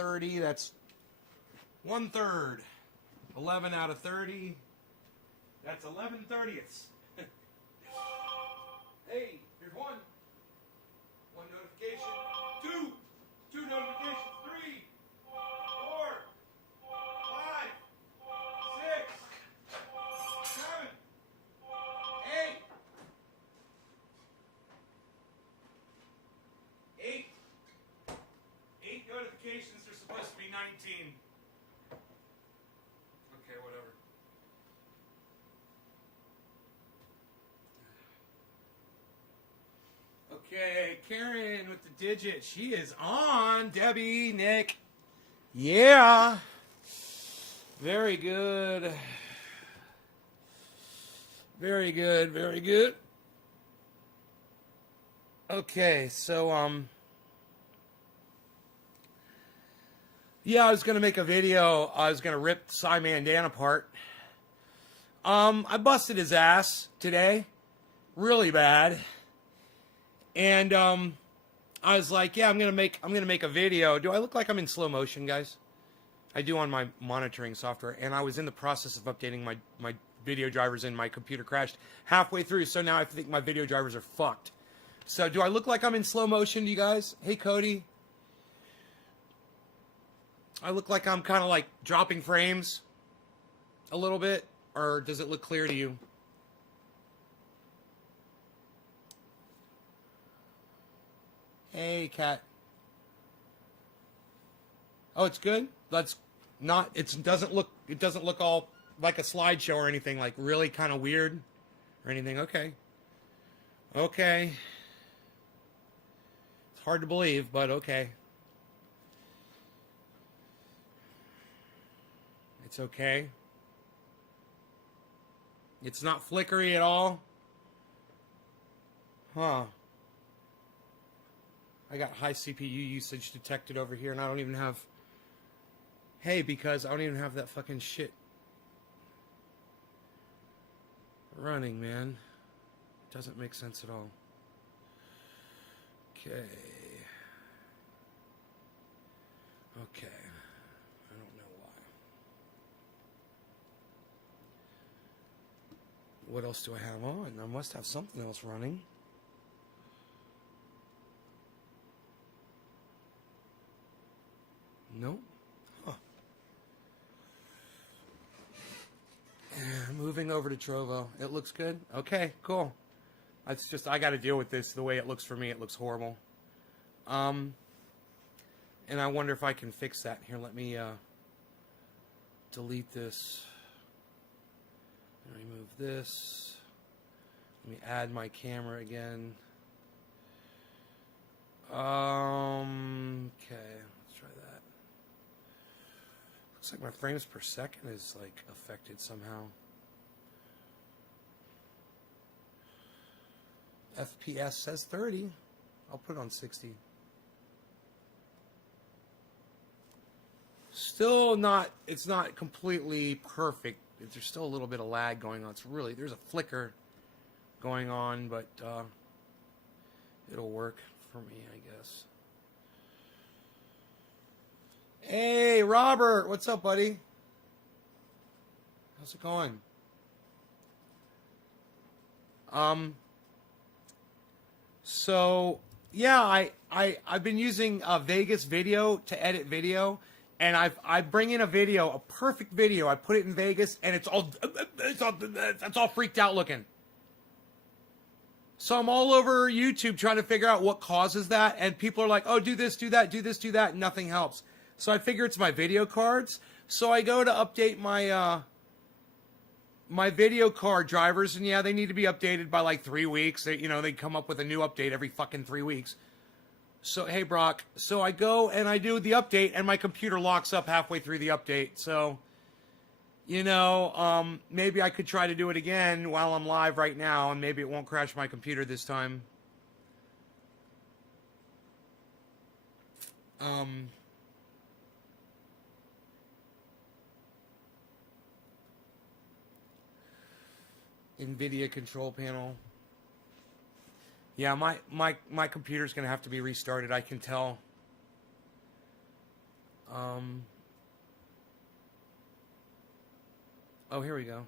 30. That's 1/3. 11 out of 30. That's 11/30ths. Hey, here's one. One notification. Two. Two notifications. 3, 4, 5, 6, 7, 8. 8 notifications. There's supposed to be 19. Okay, whatever. Okay, Karen with the digit. She is on. Debbie, Nick. Yeah. Very good. Very good, very good. Okay, so, yeah, I was going to make a video. I was going to rip Simon Dan apart. I busted his ass today. Really bad. And I was like, yeah, I'm gonna make a video. Do I look like I'm in slow motion, guys? I do on my monitoring software, and I was in the process of updating my video drivers, and my computer crashed halfway through, so now I think my video drivers are fucked. So do I look like I'm in slow motion to you guys? Hey, Cody. I look like I'm kind of like dropping frames a little bit, or does it look clear to you? Hey, cat. Oh, it's good? That's not, it doesn't look all like a slideshow or anything, like really kind of weird or anything. Okay. Okay. It's hard to believe, but okay. It's okay. It's not flickery at all. Huh. I got high CPU usage detected over here, and I don't even have... Hey, because I don't even have that fucking shit running, man. It doesn't make sense at all. Okay. Okay. I don't know why. What else do I have on? I must have something else running. No? Huh. Moving over to Trovo. It looks good? Okay, cool. It's just, I gotta deal with this. The way it looks for me, it looks horrible. And I wonder if I can fix that. Here, let me, delete this. Remove this. Let me add my camera again. Okay. Looks like my frames per second is like affected somehow. FPS says 30. I'll put it on 60. Still not, it's not completely perfect. There's still a little bit of lag going on. It's really, there's a flicker going on, but it'll work for me, I guess. Hey, Robert, what's up, buddy? How's it going? So yeah, I've been using Vegas Video to edit video, and I bring in a video, a perfect video. I put it in Vegas, and it's all freaked out looking. So I'm all over YouTube trying to figure out what causes that, and people are like, "Oh, do this, do that, do this, do that," and nothing helps. So I figure it's my video cards. So I go to update my my video card drivers, and yeah, they need to be updated by like 3 weeks. They come up with a new update every fucking 3 weeks. So hey, Brock. So I go and I do the update, and my computer locks up halfway through the update. So, maybe I could try to do it again while I'm live right now, and maybe it won't crash my computer this time. NVIDIA control panel. Yeah, my computer's going to have to be restarted, I can tell. Um. Oh, here we go.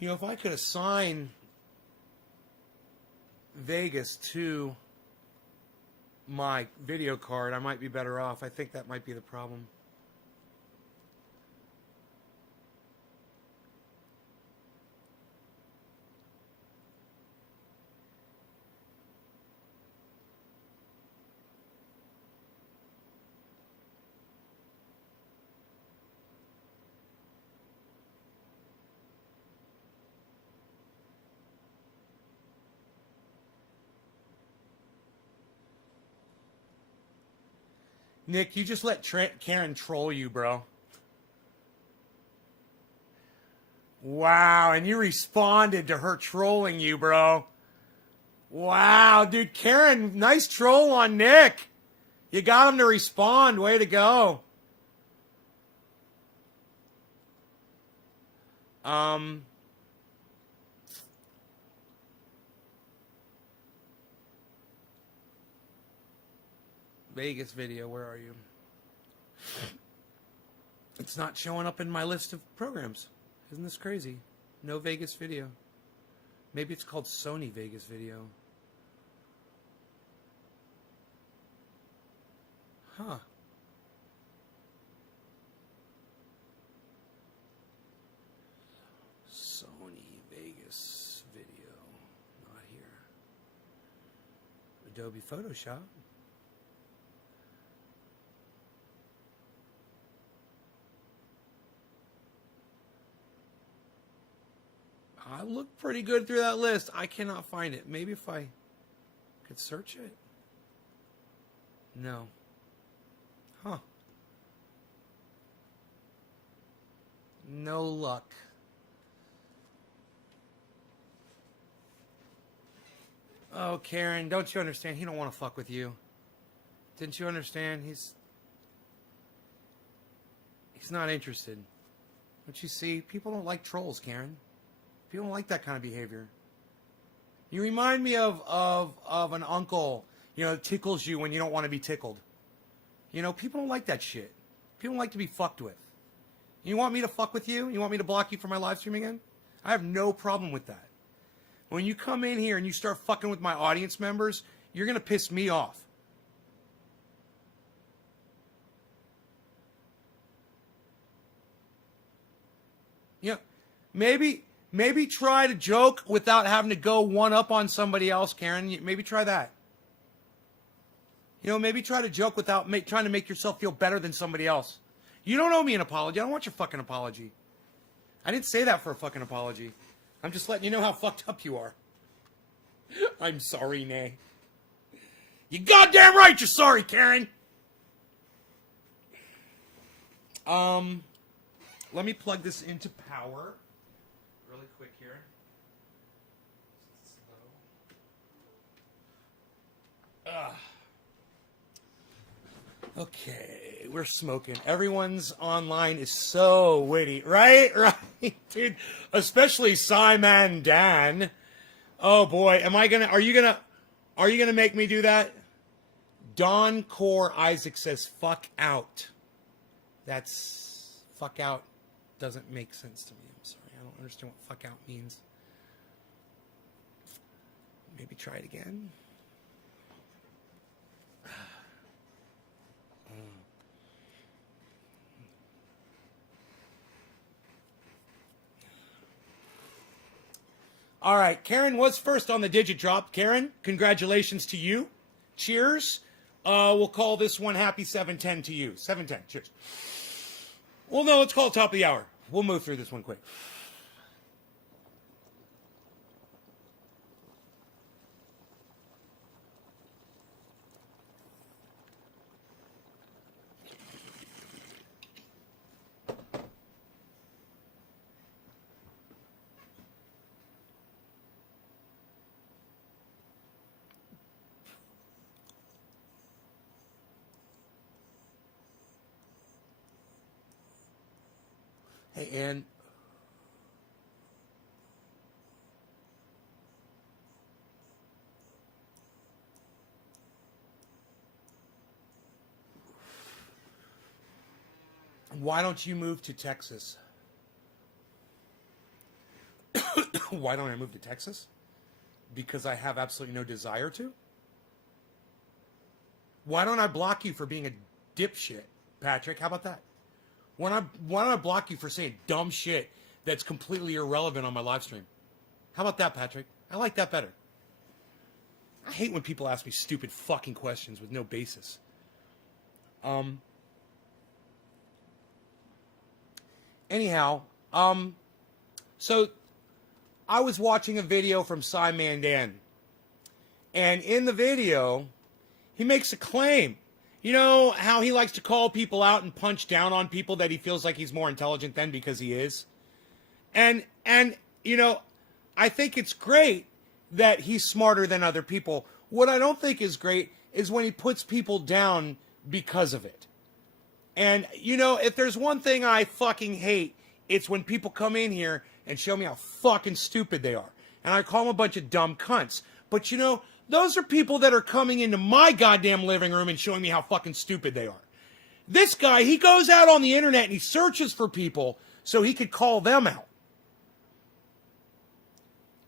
You know, if I could assign Vegas to my video card, I might be better off. I think that might be the problem. Nick, you just let Karen troll you, bro. Wow, and you responded to her trolling you, bro. Wow, dude, Karen, nice troll on Nick. You got him to respond. Way to go. Vegas video, where are you? It's not showing up in my list of programs. Isn't this crazy? No Vegas video. Maybe it's called Sony Vegas video. Huh. Sony Vegas video. Not here. Adobe Photoshop. I looked pretty good through that list. I cannot find it. Maybe if I could search it. No. Huh. No luck. Oh, Karen, don't you understand? He don't want to fuck with you. Didn't you understand? He's not interested. Don't you see? People don't like trolls, Karen. People don't like that kind of behavior. You remind me of an uncle, you know, that tickles you when you don't want to be tickled. You know, people don't like that shit. People don't like to be fucked with. You want me to fuck with you? You want me to block you from my live stream again? I have no problem with that. When you come in here and you start fucking with my audience members, you're going to piss me off. You know, maybe try to joke without having to go one up on somebody else, Karen. Maybe try that. You know, maybe try to joke without trying to make yourself feel better than somebody else. You don't owe me an apology. I don't want your fucking apology. I didn't say that for a fucking apology. I'm just letting you know how fucked up you are. I'm sorry, Nay. You goddamn right you're sorry, Karen. Let me plug this into power really quick here. Okay, we're smoking. Everyone's online is so witty, right? Right, dude. Especially Simon Dan. Oh boy, are you gonna make me do that? Don Core Isaac says fuck out. That's fuck out doesn't make sense to me. I'm sorry. I don't understand what fuck out means. Maybe try it again. All right, Karen was first on the digit drop. Karen, congratulations to you. Cheers. We'll call this one happy 710 to you. 710. Cheers. Well, no, let's call it top of the hour. We'll move through this one quick. Hey, Ann. Why don't you move to Texas? Why don't I move to Texas? Because I have absolutely no desire to? Why don't I block you for being a dipshit, Patrick? How about that? Why don't I block you for saying dumb shit that's completely irrelevant on my live stream? How about that, Patrick? I like that better. I hate when people ask me stupid fucking questions with no basis. Anyhow, so I was watching a video from Cy Mandan, and in the video, he makes a claim. You know how he likes to call people out and punch down on people that he feels like he's more intelligent than because he is? And you know, I think it's great that he's smarter than other people. What I don't think is great is when he puts people down because of it. And, you know, if there's one thing I fucking hate, it's when people come in here and show me how fucking stupid they are. And I call them a bunch of dumb cunts. But, you know, those are people that are coming into my goddamn living room and showing me how fucking stupid they are. This guy, he goes out on the internet and he searches for people so he could call them out.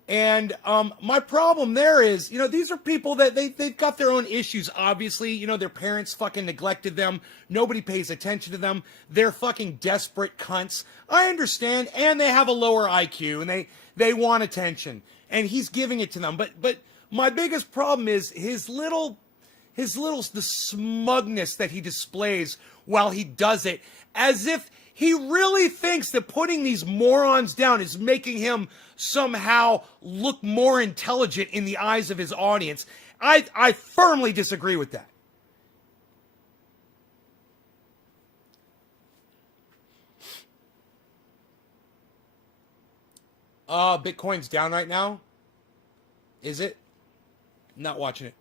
And my problem there is, you know, these are people that they've got their own issues, obviously. You know, their parents fucking neglected them. Nobody pays attention to them. They're fucking desperate cunts. I understand. And they have a lower IQ and they want attention. And he's giving it to them. But my biggest problem is the smugness that he displays while he does it, as if he really thinks that putting these morons down is making him somehow look more intelligent in the eyes of his audience. I firmly disagree with that. Bitcoin's down right now. Is it? Not watching it.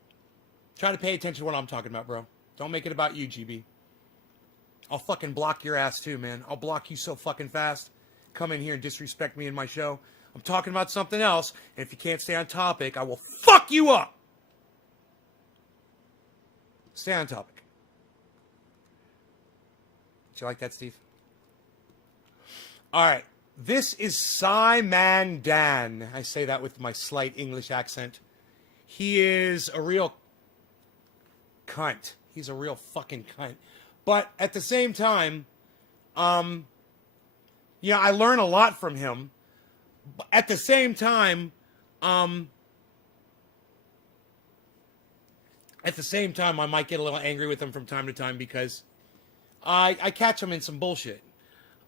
Try to pay attention to what I'm talking about, bro. Don't make it about you, GB. I'll fucking block your ass too, man. I'll block you so fucking fast. Come in here and disrespect me in my show. I'm talking about something else, and if you can't stay on topic, I will fuck you up. Stay on topic. Did you like that, Steve? All right. This is Cy Mandan. I say that with my slight English accent. He is a real cunt. He's a real fucking cunt. But at the same time, yeah, I learn a lot from him. But at the same time, I might get a little angry with him from time to time because I catch him in some bullshit.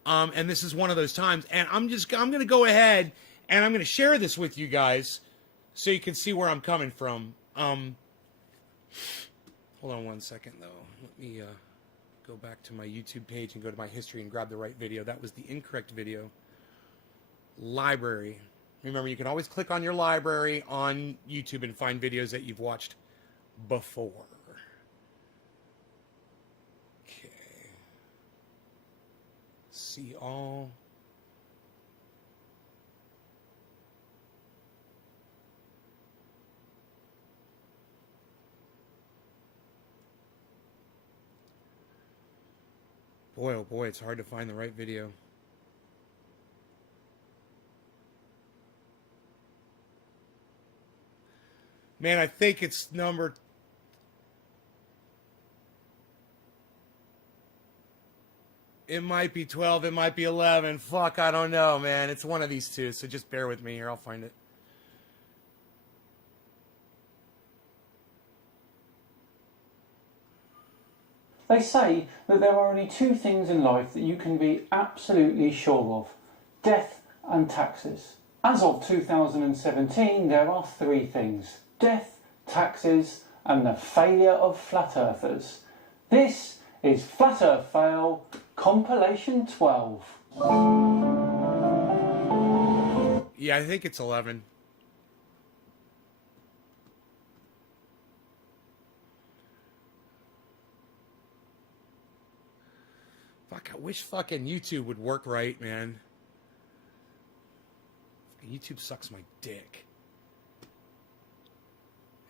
And this is one of those times. And I'm going to go ahead and I'm going to share this with you guys so you can see where I'm coming from. Hold on one second, though. Let me go back to my YouTube page and go to my history and grab the right video. That was the incorrect video. Library. Remember, you can always click on your library on YouTube and find videos that you've watched before. Okay. See all. Boy, oh boy, it's hard to find the right video. Man, I think it's number... It might be 12, it might be 11. Fuck, I don't know, man. It's one of these two, so just bear with me here. I'll find it. They say that there are only two things in life that you can be absolutely sure of: death and taxes. As of 2017, there are three things: death, taxes, and the failure of flat earthers. This is Flat Earth Fail Compilation 12. Yeah, I think it's 11. Fuck, I wish fucking YouTube would work right, man. YouTube sucks my dick.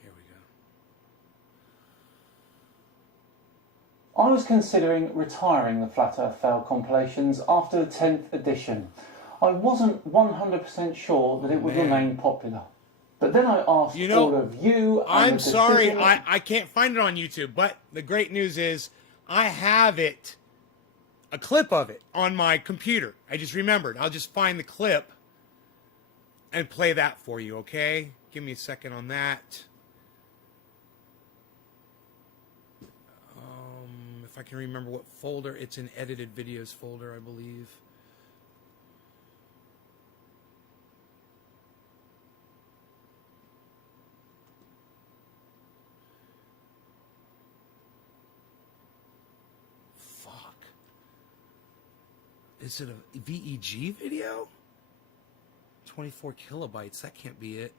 Here we go. I was considering retiring the Flat Earth Fail compilations after the 10th edition. I wasn't 100% sure that it would remain popular. But then I asked all of you... I'm sorry, I can't find it on YouTube, but the great news is I have it, a clip of it, on my computer. I just remembered. I'll just find the clip and play that for you, okay? Give me a second on that. If I can remember what folder, it's an edited videos folder, I believe. Fuck. Is it a VEG video? 24 kilobytes, that can't be it.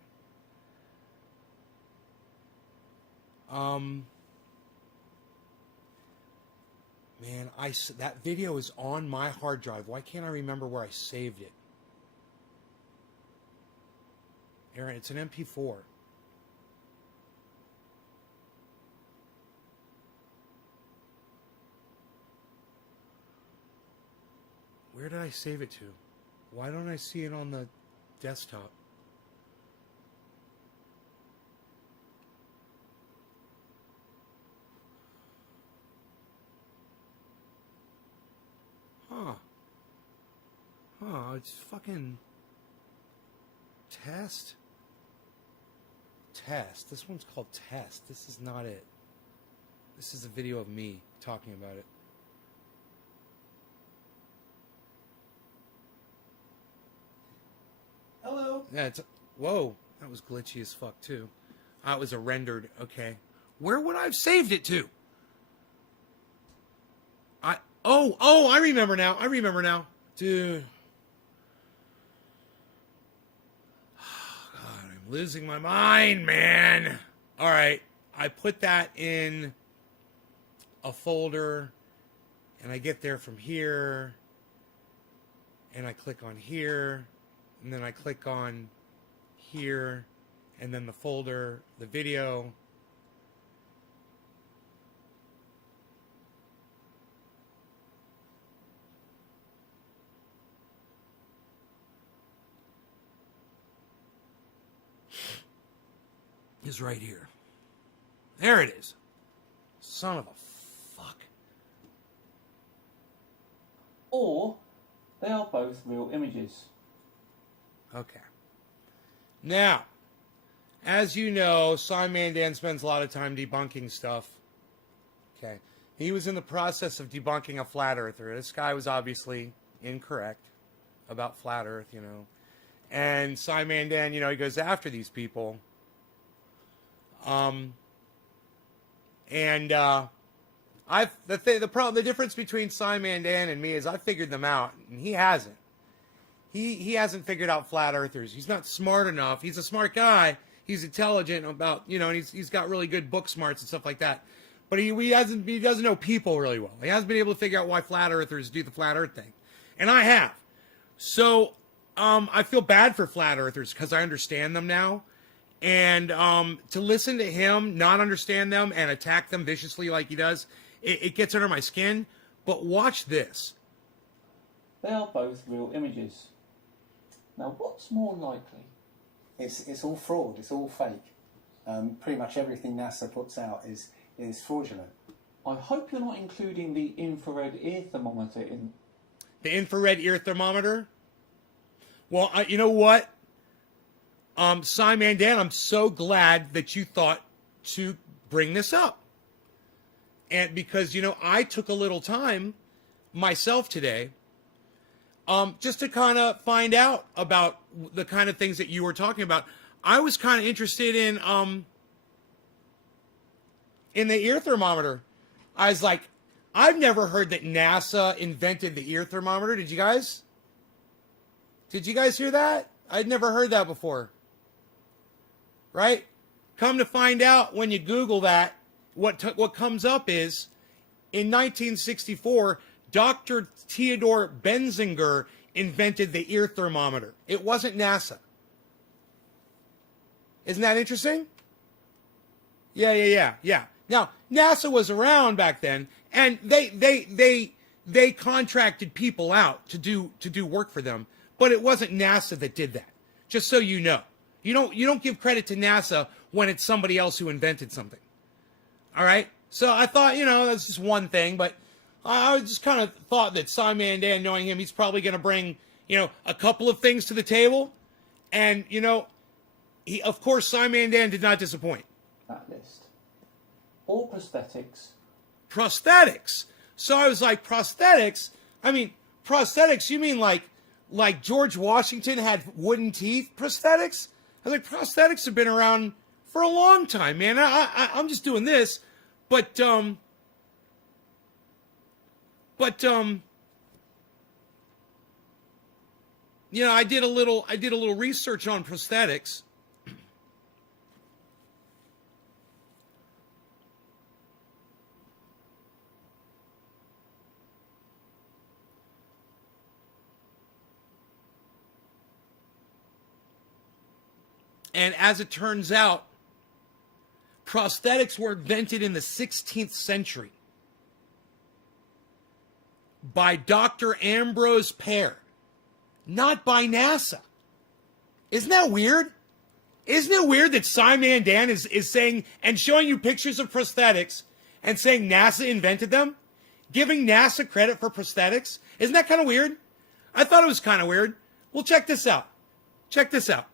Man, that video is on my hard drive. Why can't I remember where I saved it? Aaron, it's an MP4. Where did I save it to? Why don't I see it on the desktop? It's fucking test. This one's called test. This is not it. This is a video of me talking about it. Hello. Yeah, whoa, that was glitchy as fuck too. It was a rendered, okay. Where would I have saved it to? I remember now. Dude. God, I'm losing my mind, man. All right. I put that in a folder, and I get there from here, and I click on here, and then I click on here, and then the folder, the video. Is right here. There it is. Son of a fuck. Or they are both real images. Okay. Now, as you know, Simon Dan spends a lot of time debunking stuff. Okay. He was in the process of debunking a flat earther. This guy was obviously incorrect about flat earth, you know. And Simon Dan, you know, he goes after these people. The difference between Simon Dan and me is I figured them out, and he hasn't. He hasn't figured out flat earthers. He's not smart enough. He's a smart guy. He's intelligent about, you know, and he's got really good book smarts and stuff like that. But he doesn't know people really well. He hasn't been able to figure out why flat earthers do the flat earth thing. And I have. So, I feel bad for flat earthers because I understand them now. And to listen to him, not understand them, and attack them viciously like he does, it gets under my skin. But watch this. They are both real images. Now, what's more likely? It's all fraud. It's all fake. Pretty much everything NASA puts out is fraudulent. I hope you're not including the infrared ear thermometer in... The infrared ear thermometer? Well, you know what? Simon Dan, I'm so glad that you thought to bring this up. And because, you know, I took a little time myself today just to kind of find out about the kind of things that you were talking about. I was kind of interested in the ear thermometer. I was like, I've never heard that NASA invented the ear thermometer. Did you guys? Did you guys hear that? I'd never heard that before. Right? Come to find out when you Google that, what comes up is, in 1964, Dr. Theodore Benzinger invented the ear thermometer. It wasn't NASA. Isn't that interesting? Yeah. Now, NASA was around back then, And they contracted people out to do work for them, but it wasn't NASA that did that. Just so you know. You don't give credit to NASA when it's somebody else who invented something. All right? So I thought, that's just one thing, but I just kind of thought that Cy Mandan, knowing him, he's probably going to bring, a couple of things to the table. And, of course, Cy Mandan did not disappoint. That list. All prosthetics. Prosthetics. So I was like, prosthetics? I mean, prosthetics, you mean like George Washington had wooden teeth prosthetics? I was like, prosthetics have been around for a long time, man. I'm just doing this. But I did a little research on prosthetics. And as it turns out, prosthetics were invented in the 16th century by Dr. Ambrose Paire, not by NASA. Isn't that weird? Isn't it weird that Cy Mandan is saying and showing you pictures of prosthetics and saying NASA invented them? Giving NASA credit for prosthetics? Isn't that kind of weird? I thought it was kind of weird. Well, check this out. Check this out.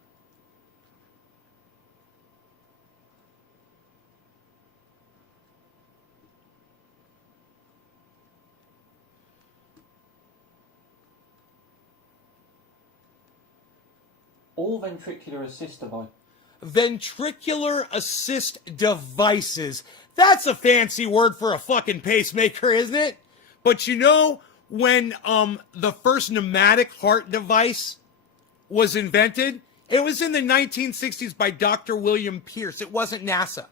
All ventricular assist devices. Ventricular assist devices. That's a fancy word for a fucking pacemaker, isn't it? But when the first pneumatic heart device was invented, it was in the 1960s by Dr. William Pierce. It wasn't NASA.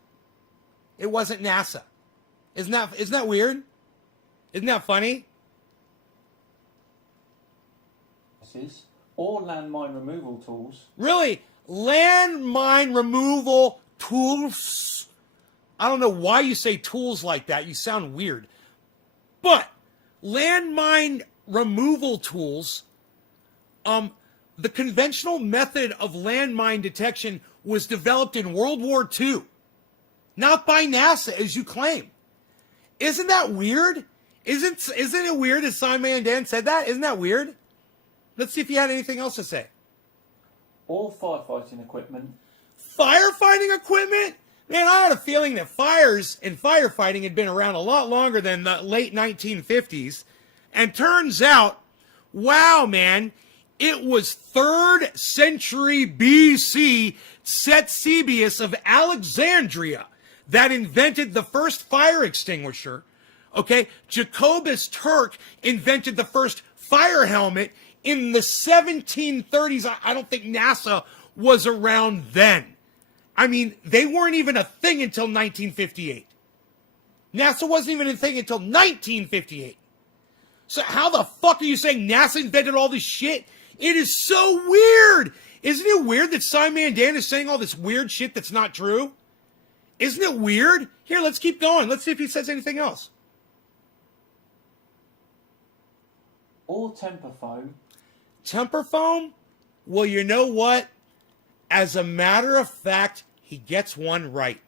It wasn't NASA. Isn't that weird? Isn't that funny? Or landmine removal tools. Really? Landmine removal tools? I don't know why you say tools like that. You sound weird. But landmine removal tools, the conventional method of landmine detection was developed in World War II. Not by NASA, as you claim. Isn't that weird? Isn't it weird that Cy Mandan said that? Isn't that weird? Let's see if he had anything else to say. All firefighting equipment. Firefighting equipment? Man, I had a feeling that fires and firefighting had been around a lot longer than the late 1950s. And turns out, wow, man, it was 3rd century BC Ctesibius of Alexandria that invented the first fire extinguisher. Okay, Jacobus Turk invented the first fire helmet in the 1730s. I don't think NASA was around then. I mean, they weren't even a thing until 1958. NASA wasn't even a thing until 1958. So how the fuck are you saying NASA invented all this shit? It is so weird. Isn't it weird that Cy Mandan is saying all this weird shit that's not true? Isn't it weird? Here, let's keep going. Let's see if he says anything else. Or temper foam. Temper foam? Well, you know what? As a matter of fact, he gets one right.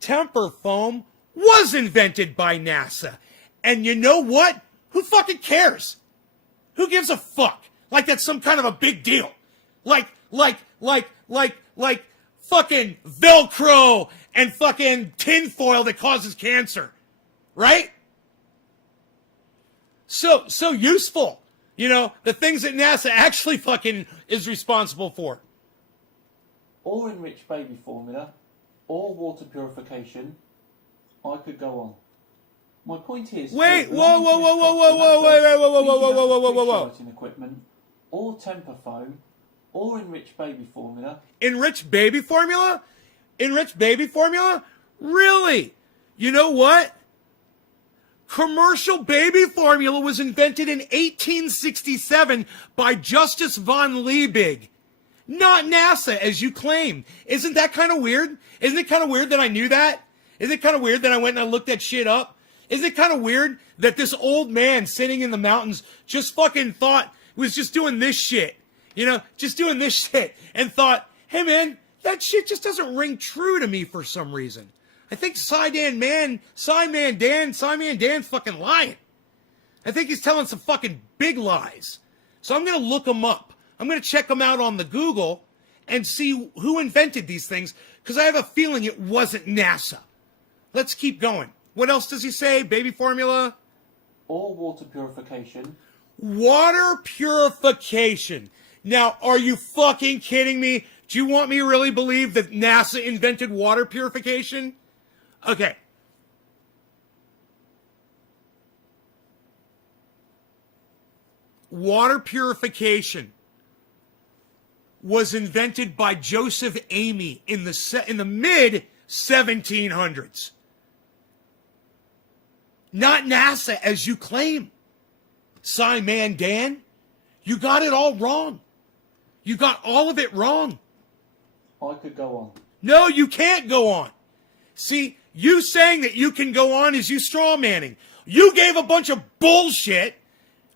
Temper foam was invented by NASA. And you know what? Who fucking cares? Who gives a fuck? Like that's some kind of a big deal. Like fucking Velcro and fucking tinfoil that causes cancer. Right? So useful. The things that NASA actually fucking is responsible for. Or enriched baby formula, or water purification. I could go on. My point is... Wait, whoa. Equipment, or temper foam, or enriched baby formula. Enriched baby formula? Enriched baby formula? Really? You know what? Commercial baby formula was invented in 1867 by Justus von Liebig. Not NASA, as you claim. Isn't that kind of weird? Isn't it kind of weird that I knew that? Isn't it kind of weird that I went and I looked that shit up? Isn't it kind of weird that this old man sitting in the mountains just fucking was just doing this shit, just doing this shit, and thought, hey man, that shit just doesn't ring true to me for some reason. I think Psyman Dan's fucking lying. I think he's telling some fucking big lies. So I'm going to look him up. I'm going to check him out on the Google and see who invented these things, because I have a feeling it wasn't NASA. Let's keep going. What else does he say? Baby formula? Or water purification. Water purification. Now, are you fucking kidding me? Do you want me to really believe that NASA invented water purification? Okay. Water purification was invented by Joseph Amy in the mid 1700s. Not NASA, as you claim. Psyman Dan, you got it all wrong. You got all of it wrong. I could go on. No, you can't go on. See, you saying that you can go on is you straw manning. You gave a bunch of bullshit.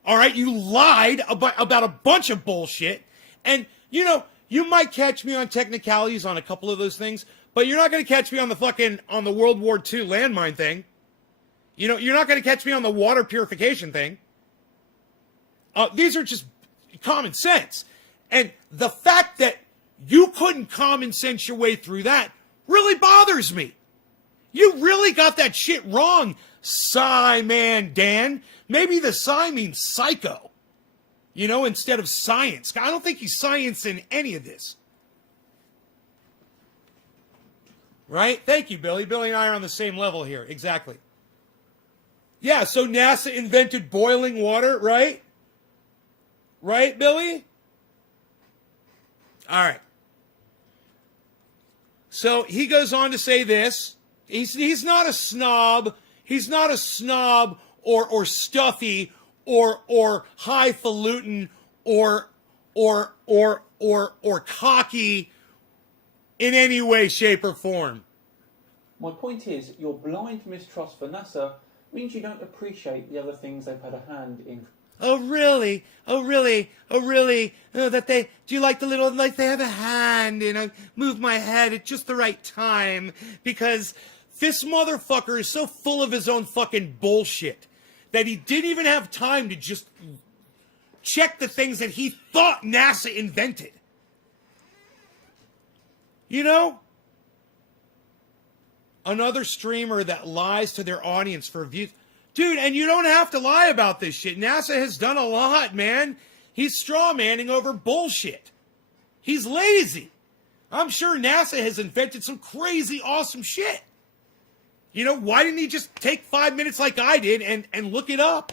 All right, you lied about a bunch of bullshit. And, you might catch me on technicalities on a couple of those things, but you're not going to catch me on the World War II landmine thing. You're not going to catch me on the water purification thing. These are just common sense. And the fact that you couldn't common sense your way through that really bothers me. You really got that shit wrong, Psyman Dan. Maybe the Psy means psycho, instead of science. I don't think he's science in any of this. Right? Thank you, Billy. Billy and I are on the same level here. Exactly. Yeah, so NASA invented boiling water, right? Right, Billy? All right. So he goes on to say this. He's not a snob. He's not a snob or stuffy or highfalutin or cocky in any way, shape, or form. My point is, your blind mistrust for NASA means you don't appreciate the other things they've had a hand in. Oh, really? Oh, really? Oh, really? Oh, do you like they have a hand and I move my head at just the right time, because this motherfucker is so full of his own fucking bullshit that he didn't even have time to just check the things that he thought NASA invented. Another streamer that lies to their audience for views. Dude, and you don't have to lie about this shit. NASA has done a lot, man. He's straw manning over bullshit. He's lazy. I'm sure NASA has invented some crazy awesome shit. Why didn't he just take 5 minutes like I did and look it up?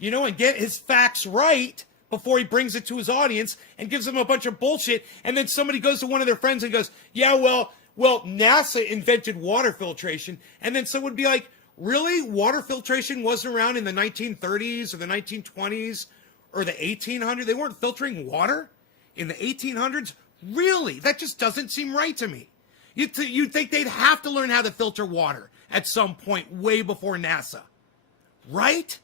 And get his facts right before he brings it to his audience and gives them a bunch of bullshit. And then somebody goes to one of their friends and goes, yeah, well, NASA invented water filtration. And then someone would be like, really? Water filtration wasn't around in the 1930s or the 1920s or the 1800s? They weren't filtering water in the 1800s? Really? That just doesn't seem right to me. You'd think they'd have to learn how to filter water at some point way before NASA. Right?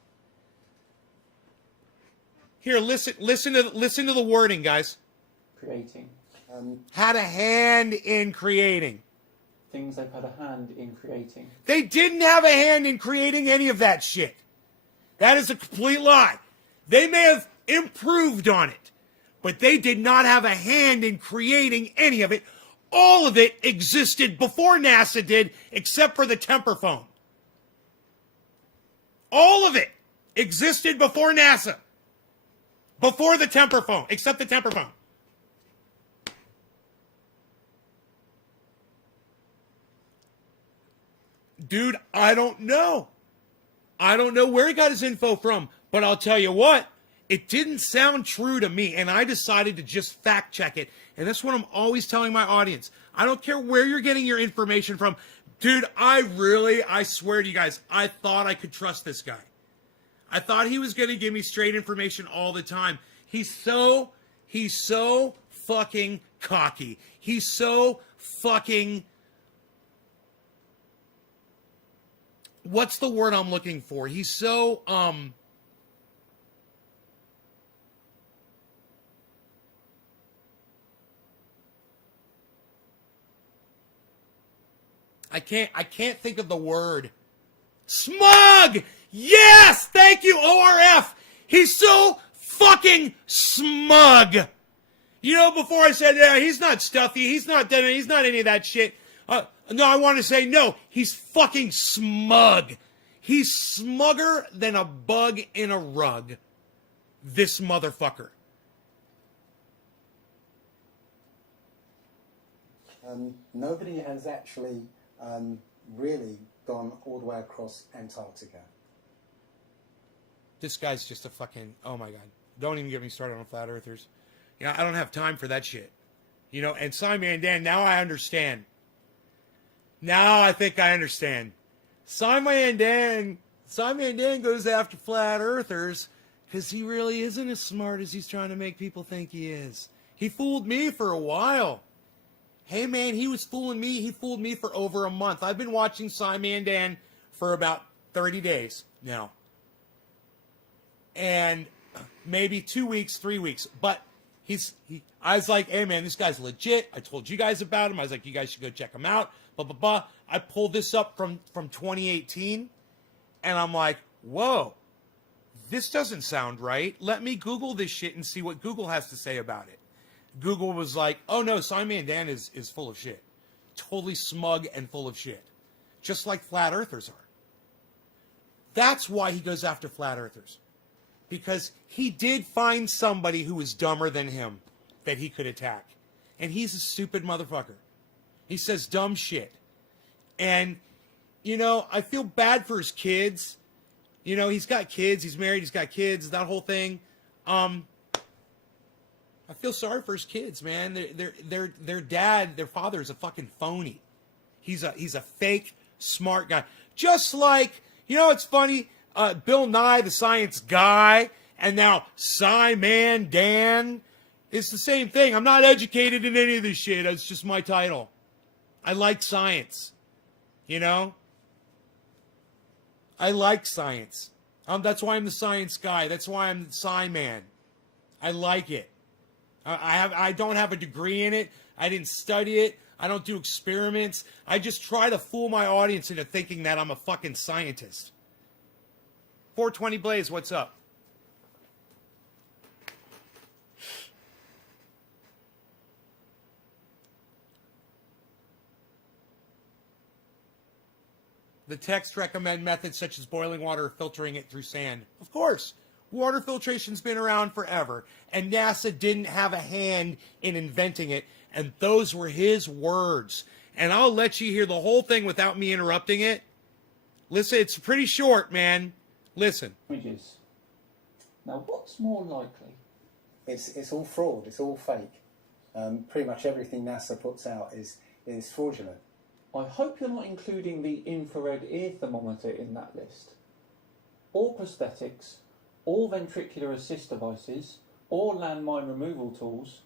Here, listen to the wording, guys. Creating. Had a hand in creating. Things they've had a hand in creating. They didn't have a hand in creating any of that shit. That is a complete lie. They may have improved on it, but they did not have a hand in creating any of it. All of it existed before NASA did, except for the temper phone. All of it existed before NASA. Before the temper phone, except the temper phone. Dude, I don't know. I don't know where he got his info from, but I'll tell you what, it didn't sound true to me, and I decided to just fact check it. And that's what I'm always telling my audience. I don't care where you're getting your information from. Dude, I swear to you guys, I thought I could trust this guy. I thought he was going to give me straight information all the time. He's so fucking cocky. He's so fucking what's the word I'm looking for? He's so, I can't think of the word. Smug! Yes! Thank you, ORF! He's so fucking smug! You know, before I said, yeah, he's not stuffy, he's not any of that shit. No, I want to say, no, he's fucking smug. He's smugger than a bug in a rug. This motherfucker. Nobody has actually really gone all the way across Antarctica. This guy's just a fucking, oh my God. Don't even get me started on flat earthers. You know, I don't have time for that shit. You know, and Simon Dan, now I understand. Now I think I understand. Simon Dan goes after flat earthers because he really isn't as smart as he's trying to make people think he is. He fooled me for a while. Hey man, he was fooling me. He fooled me for over a month. I've been watching Simon Dan for about 30 days now. And maybe 2 weeks, 3 weeks. But I was like, hey man, this guy's legit. I told you guys about him. I was like, you guys should go check him out. Blah, blah, blah. I pulled this up from 2018. And I'm like, whoa, this doesn't sound right. Let me Google this shit and see what Google has to say about it. Google was like, oh no, Simon Dan is full of shit. Totally smug and full of shit. Just like flat earthers are. That's why he goes after flat earthers. Because he did find somebody who was dumber than him that he could attack. And he's a stupid motherfucker. He says dumb shit. And, you know, I feel bad for his kids. You know, he's got kids. He's married. He's got kids. That whole thing. I feel sorry for his kids, man. Their dad, their father is a fucking phony. He's a fake smart guy. Just like, you know, it's funny. Bill Nye, the science guy, and now Simon Dan. It's the same thing. I'm not educated in any of this shit. It's just my title. I like science. You know? I like science. That's why I'm the science guy. That's why I'm the Sci-Man. I like it. I don't have a degree in it. I didn't study it. I don't do experiments. I just try to fool my audience into thinking that I'm a fucking scientist. 420 Blaze, what's up? The texts recommend methods such as boiling water or filtering it through sand. Of course. Water filtration's been around forever. And NASA didn't have a hand in inventing it. And those were his words. And I'll let you hear the whole thing without me interrupting it. Listen, it's pretty short, man. Listen. Images. Now, what's more likely? It's all fraud. It's all fake. Pretty much everything NASA puts out is fraudulent. I hope you're not including the infrared ear thermometer in that list. Or prosthetics, or ventricular assist devices, or landmine removal tools,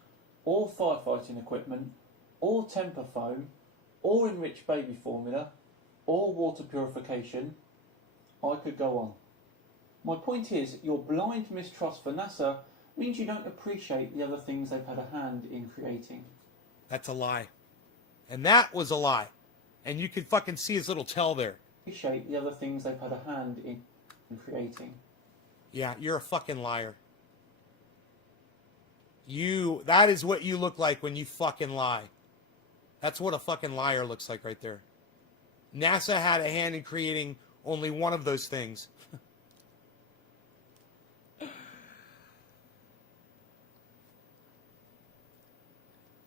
or firefighting equipment, or temper foam, or enriched baby formula, or water purification. I could go on. My point is, your blind mistrust for NASA means you don't appreciate the other things they've had a hand in creating. That's a lie. And that was a lie. And you could fucking see his little tail there. Appreciate the other things they've had a hand in creating. Yeah, you're a fucking liar. That is what you look like when you fucking lie. That's what a fucking liar looks like right there. NASA had a hand in creating only one of those things.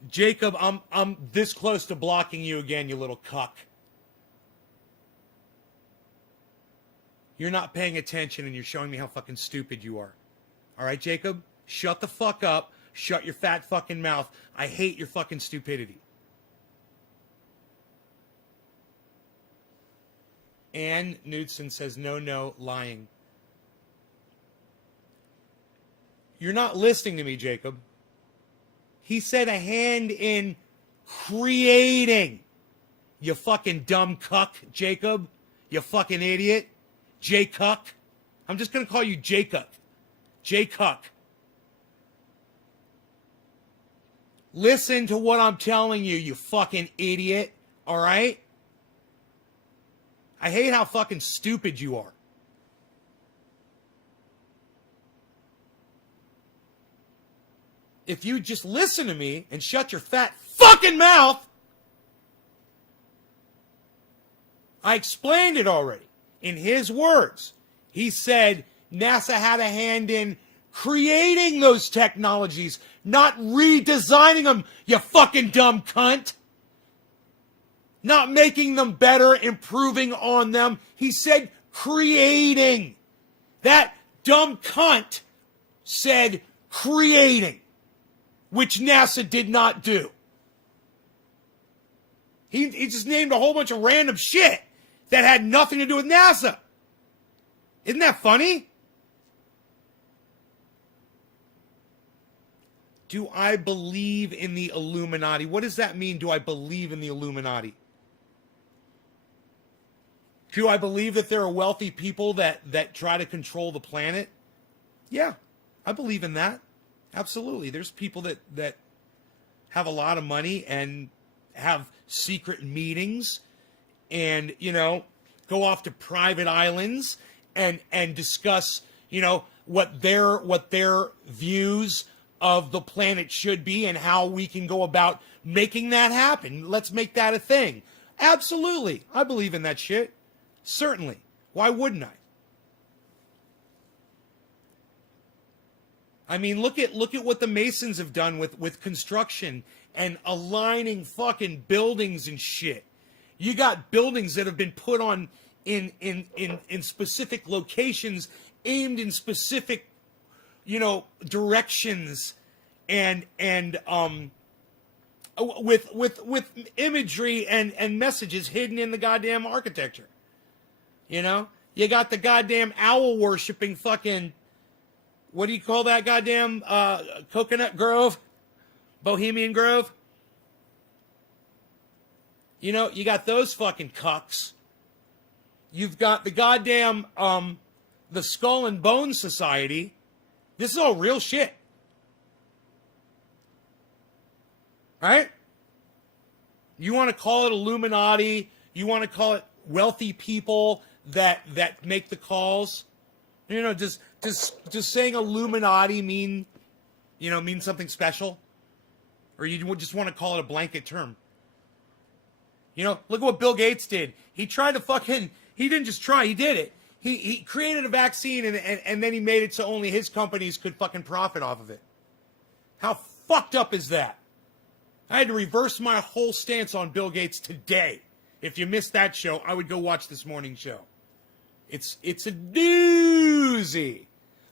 Jacob, I'm this close to blocking you again, you little cuck. You're not paying attention and you're showing me how fucking stupid you are. All right, Jacob? Shut the fuck up. Shut your fat fucking mouth. I hate your fucking stupidity. Ann Knudsen says, no, lying. You're not listening to me, Jacob. He said a hand in creating. You fucking dumb cuck, Jacob. You fucking idiot. Jay Cuck. I'm just going to call you Jay Cuck. Jay Cuck. Listen to what I'm telling you, you fucking idiot. All right? I hate how fucking stupid you are. If you just listen to me and shut your fat fucking mouth, I explained it already. In his words, he said NASA had a hand in creating those technologies, not redesigning them, you fucking dumb cunt. Not making them better, improving on them. He said creating. That dumb cunt said creating, which NASA did not do. He just named a whole bunch of random shit that had nothing to do with NASA. Isn't that funny? Do I believe in the Illuminati? What does that mean, do I believe in the Illuminati? Do I believe that there are wealthy people that try to control the planet? Yeah, I believe in that. Absolutely. There's people that have a lot of money and have secret meetings and, go off to private islands and discuss, what their views of the planet should be and how we can go about making that happen. Let's make that a thing. Absolutely. I believe in that shit. Certainly. Why wouldn't I? I mean, look at what the Masons have done with construction and aligning fucking buildings and shit. You got buildings that have been put on in specific locations, aimed in specific, directions, and with imagery and messages hidden in the goddamn architecture. You got the goddamn owl worshipping fucking, what do you call that goddamn coconut grove? Bohemian Grove? You got those fucking cucks. You've got the goddamn, the Skull and Bones Society. This is all real shit. Right? You want to call it Illuminati, you want to call it wealthy people that make the calls. Does saying Illuminati mean something special? Or you just want to call it a blanket term? Look at what Bill Gates did. He tried to he didn't just try, he did it. He created a vaccine and then he made it so only his companies could fucking profit off of it. How fucked up is that? I had to reverse my whole stance on Bill Gates today. If you missed that show, I would go watch this morning show. It's a doozy.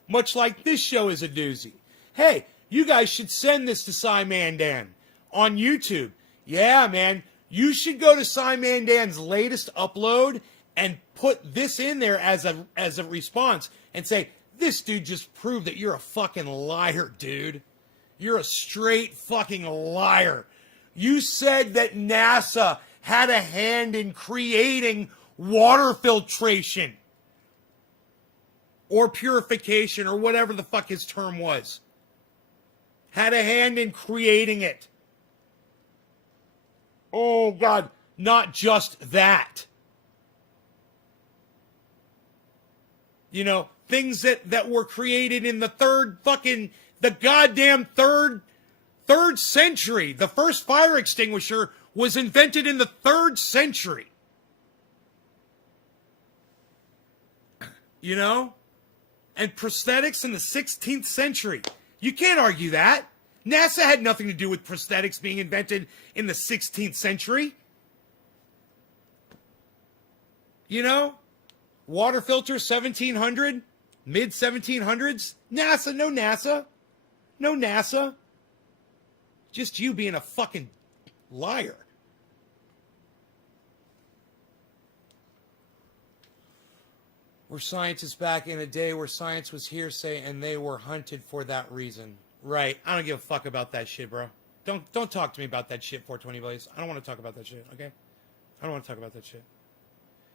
Much like this show is a doozy. Hey, you guys should send this to Cy Mandan on YouTube. Yeah, man. You should go to Cy Mandan's latest upload and put this in there as a response and say, this dude just proved that you're a fucking liar, dude. You're a straight fucking liar. You said that NASA had a hand in creating water filtration or purification or whatever the fuck his term was. Had a hand in creating it. Oh, God, not just that. Things that were created in the goddamn third century. The first fire extinguisher was invented in the 3rd century. And prosthetics in the 16th century. You can't argue that. NASA had nothing to do with prosthetics being invented in the 16th century. Water filter 1700, mid 1700s. NASA, no NASA. No NASA. Just you being a fucking liar. Were scientists back in a day where science was hearsay and they were hunted for that reason. Right. I don't give a fuck about that shit, bro. Don't talk to me about that shit, 420 Blaze. I don't want to talk about that shit, okay? I don't want to talk about that shit.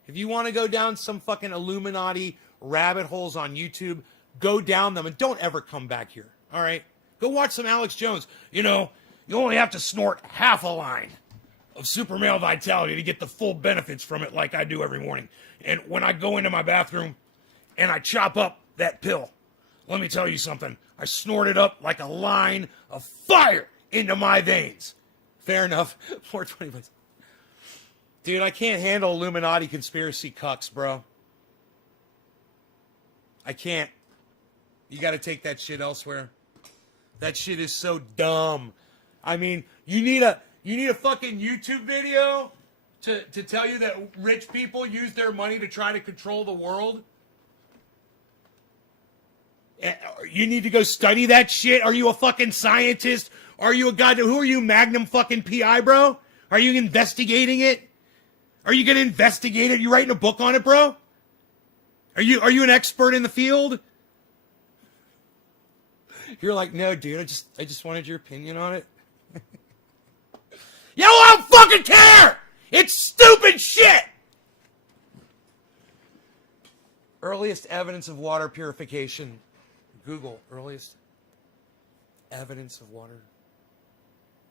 If you want to go down some fucking Illuminati rabbit holes on YouTube, go down them and don't ever come back here. All right? Go watch some Alex Jones. You know, you only have to snort half a line of Super Male Vitality to get the full benefits from it like I do every morning. And when I go into my bathroom and I chop up that pill, let me tell you something. I snort it up like a line of fire into my veins. Fair enough. 420 bucks. Dude, I can't handle Illuminati conspiracy cucks, bro. I can't. You got to take that shit elsewhere. That shit is so dumb. I mean, you need a fucking YouTube video to tell you that rich people use their money to try to control the world? You need to go study that shit? Are you a fucking scientist? Are you a god? Who are you, Magnum fucking PI, bro? Are you investigating it? Are you going to investigate it? You writing a book on it, bro? Are you an expert in the field? You're like, no, dude, I just wanted your opinion on it. Yo, I don't fucking care! It's stupid shit! Earliest evidence of water purification. Google, earliest evidence of water.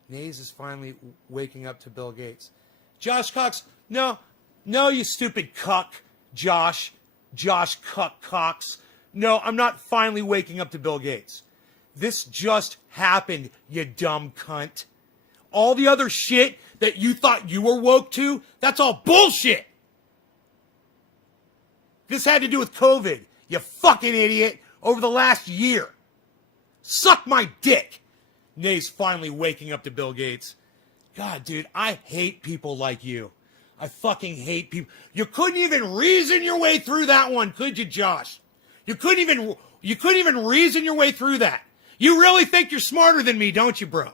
Nays is finally waking up to Bill Gates. Josh Cox, no, you stupid cuck, Josh Cuck Cox. No, I'm not finally waking up to Bill Gates. This just happened, you dumb cunt. All the other shit that you thought you were woke to, that's all bullshit. This had to do with COVID, you fucking idiot, over the last year. Suck my dick. Nay's finally waking up to Bill Gates. God, dude, I hate people like you. I fucking hate people. You couldn't even reason your way through that one, could you, Josh? You couldn't even reason your way through that. You really think you're smarter than me, don't you, bro?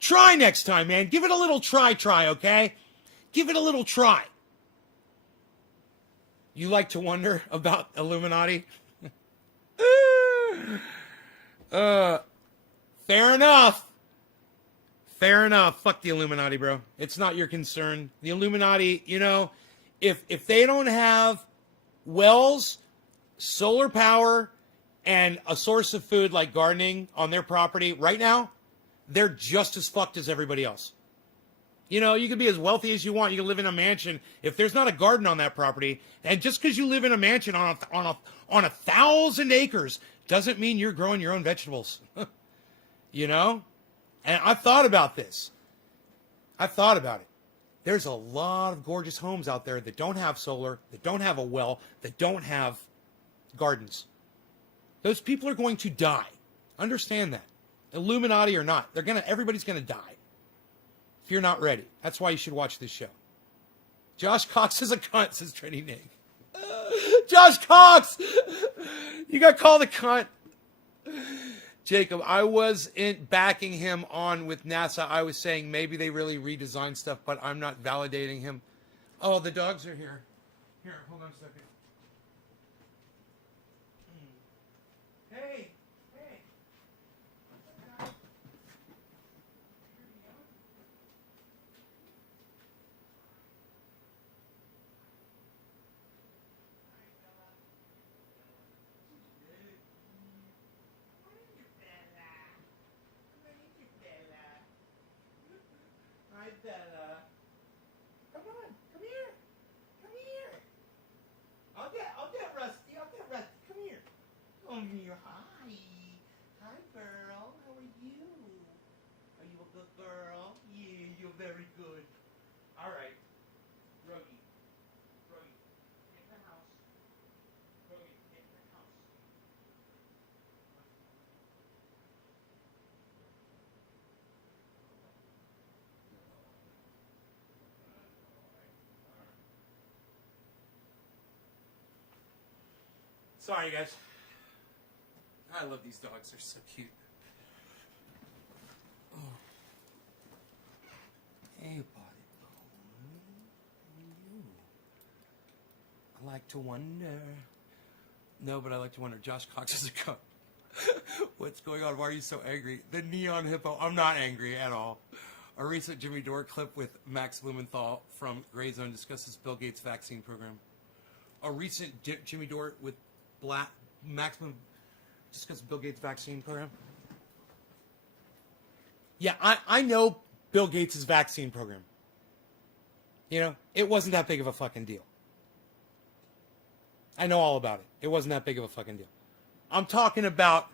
Try next time, man. Give it a little try, okay? Give it a little try. You like to wonder about Illuminati? Fair enough. Fair enough. Fuck the Illuminati, bro. It's not your concern. The Illuminati, you know, if they don't have wells, solar power, and a source of food like gardening on their property right now, they're just as fucked as everybody else. You know, you can be as wealthy as you want. You can live in a mansion. If there's not a garden on that property, and just because you live in a mansion on 1,000 acres doesn't mean you're growing your own vegetables. You know? And I've thought about this. I've thought about it. There's a lot of gorgeous homes out there that don't have solar, that don't have a well, that don't have gardens. Those people are going to die. Understand that. Illuminati or not, everybody's gonna die. If you're not ready. That's why you should watch this show. Josh Cox is a cunt, says Trini Nig. Josh Cox! You got called a cunt. Jacob, I was backing him on with NASA. I was saying maybe they really redesigned stuff, but I'm not validating him. Oh, the dogs are here. Here, hold on a second. Hey. Hi, Bella. Come on, come here. Come here. I'll get Rusty. Come here. Come here. Hi. Hi, girl. How are you? Are you a good girl? Yeah, you're very good. All right. Ruggy, get in the house. Ruggy, get in the house. Sorry, guys. I love these dogs. They're so cute. Oh. Hey, buddy. I like to wonder. No, but I like to wonder. Josh Cox is a cunt. What's going on? Why are you so angry? The neon hippo. I'm not angry at all. A recent Jimmy Dore clip with Max Blumenthal from Grey Zone discusses Bill Gates' vaccine program. A recent Jimmy Dore with Max Blumenthal discusses Bill Gates' vaccine program. Yeah, I know Bill Gates' vaccine program. You know, it wasn't that big of a fucking deal. I know all about it. It wasn't that big of a fucking deal. I'm talking about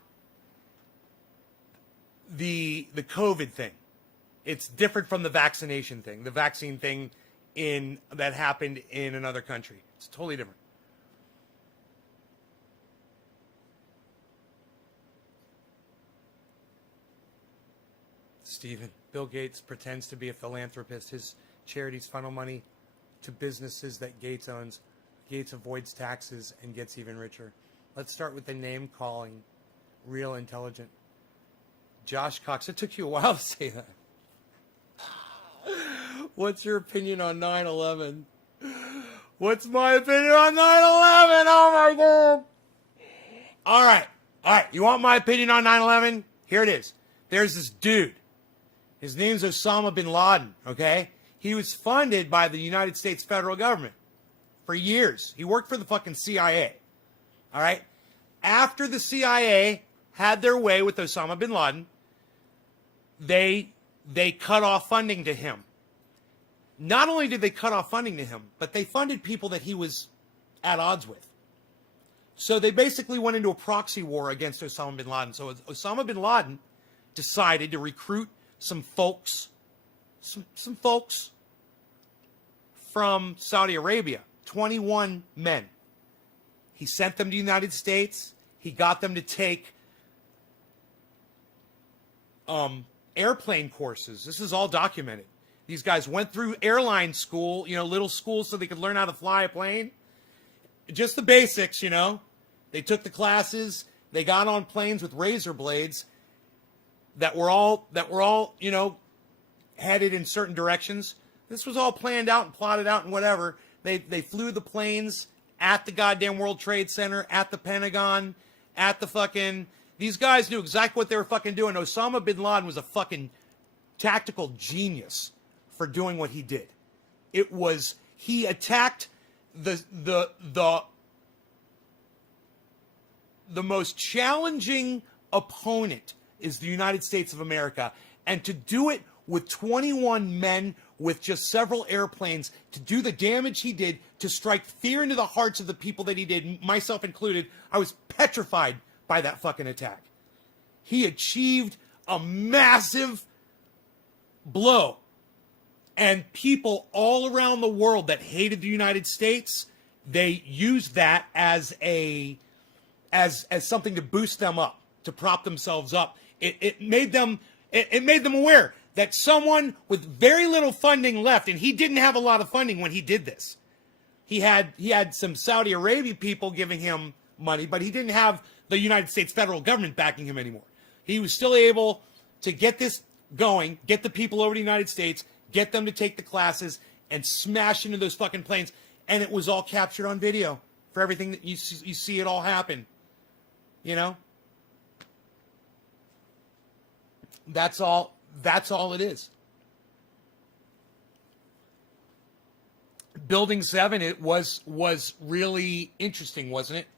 the COVID thing. It's different from the vaccination thing. The vaccine thing that happened in another country. It's totally different. Stephen, Bill Gates pretends to be a philanthropist. His charities funnel money to businesses that Gates owns. Gates avoids taxes and gets even richer. Let's start with the name calling. Real intelligent. Josh Cox. It took you a while to say that. What's your opinion on 9/11? What's my opinion on 9/11? Oh my God. All right. You want my opinion on 9/11? Here it is. There's this dude. His name's Osama bin Laden, okay? He was funded by the United States federal government for years. He worked for the fucking CIA, all right? After the CIA had their way with Osama bin Laden, they cut off funding to him. Not only did they cut off funding to him, but they funded people that he was at odds with. So they basically went into a proxy war against Osama bin Laden. So Osama bin Laden decided to recruit some folks from Saudi Arabia, 21 men. He sent them to the United States. He got them to take airplane courses. This is all documented. These guys went through airline school, little schools so they could learn how to fly a plane. Just the basics, They took the classes. They got on planes with razor blades that were all, headed in certain directions. This was all planned out and plotted out and whatever. They flew the planes at the goddamn World Trade Center, at the Pentagon, at the fucking... These guys knew exactly what they were fucking doing. Osama bin Laden was a fucking tactical genius for doing what he did. He attacked the most challenging opponent is the United States of America. And to do it with 21 men with just several airplanes, to do the damage he did, to strike fear into the hearts of the people that he did, myself included, I was petrified by that fucking attack. He achieved a massive blow. And people all around the world that hated the United States, they used that as something to boost them up, to prop themselves up. It made them aware that someone with very little funding left, and he didn't have a lot of funding when he did this. He had some Saudi Arabia people giving him money, but he didn't have the United States federal government backing him anymore. He was still able to get this going, get the people over to the United States, get them to take the classes, and smash into those fucking planes. And it was all captured on video for everything that you see it all happen. That's all it is. Building 7, it was really interesting, wasn't it?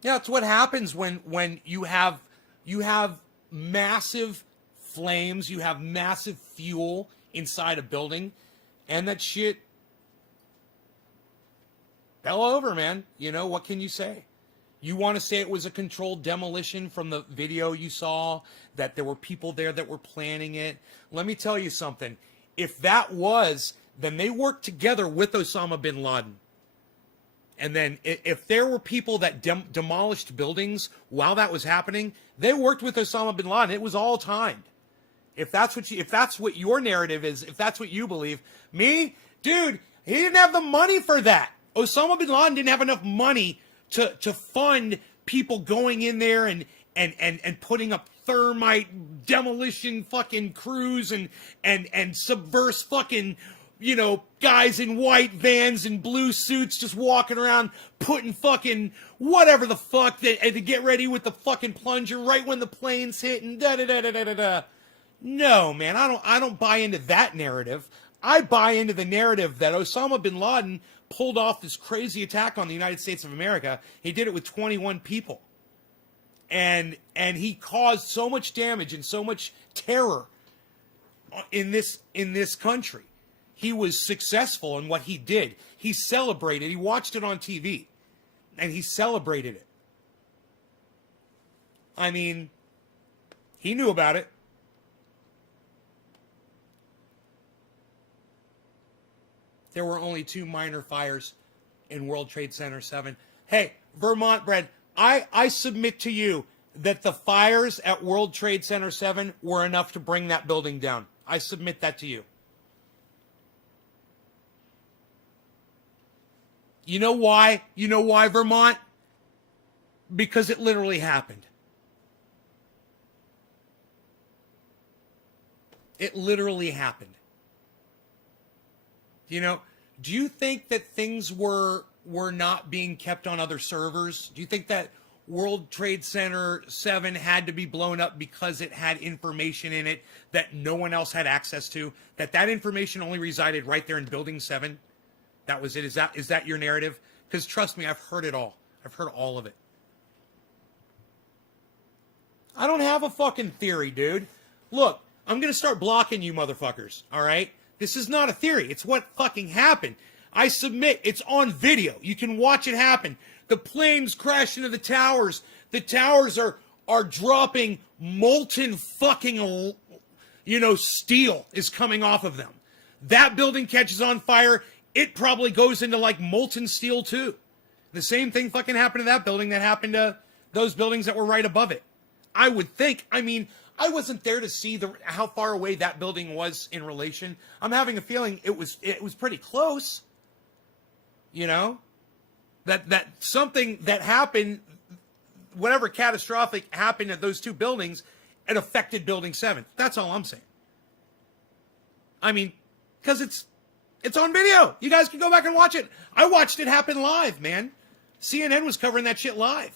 Yeah, it's what happens when you have massive flames, you have massive fuel inside a building, and that shit fell over, man. What can you say? You want to say it was a controlled demolition from the video you saw, that there were people there that were planning it? Let me tell you something. If that was, then they worked together with Osama bin Laden. And then if there were people that demolished buildings while that was happening, they worked with Osama bin Laden. It was all timed. If that's what your narrative is, if that's what you believe, me, dude, he didn't have the money for that. Osama bin Laden didn't have enough money to fund people going in there and putting up thermite demolition fucking crews and subverse fucking, guys in white vans and blue suits just walking around putting fucking whatever the fuck and to get ready with the fucking plunger right when the plane's hit and da-da-da-da-da-da. No, man, I don't buy into that narrative. I buy into the narrative that Osama bin Laden pulled off this crazy attack on the United States of America. He did it with 21 people. And he caused so much damage and so much terror in this country. He was successful in what he did. He celebrated. He watched it on TV, and he celebrated it. I mean, he knew about it. There were only 2 minor fires in World Trade Center 7. Hey, Vermont Bread, I submit to you that the fires at World Trade Center 7 were enough to bring that building down. I submit that to you. You know why? You know why, Vermont? Because it literally happened. It literally happened. You know, do you think that things were not being kept on other servers? Do you think that World Trade Center 7 had to be blown up because it had information in it that no one else had access to? That information only resided right there in Building 7? That was it? Is that your narrative? Because trust me, I've heard it all. I've heard all of it. I don't have a fucking theory, dude. Look, I'm going to start blocking you motherfuckers, all right? This is not a theory. It's what fucking happened. I submit it's on video. You can watch it happen. The planes crash into the towers. The towers are dropping molten fucking, steel is coming off of them. That building catches on fire. It probably goes into like molten steel too. The same thing fucking happened to that building that happened to those buildings that were right above it. I would think. I mean, I wasn't there to see how far away that building was in relation. I'm having a feeling it was pretty close. You know? That something that happened, whatever catastrophic happened at those 2 buildings, it affected Building 7. That's all I'm saying. I mean, because it's on video. You guys can go back and watch it. I watched it happen live, man. CNN was covering that shit live.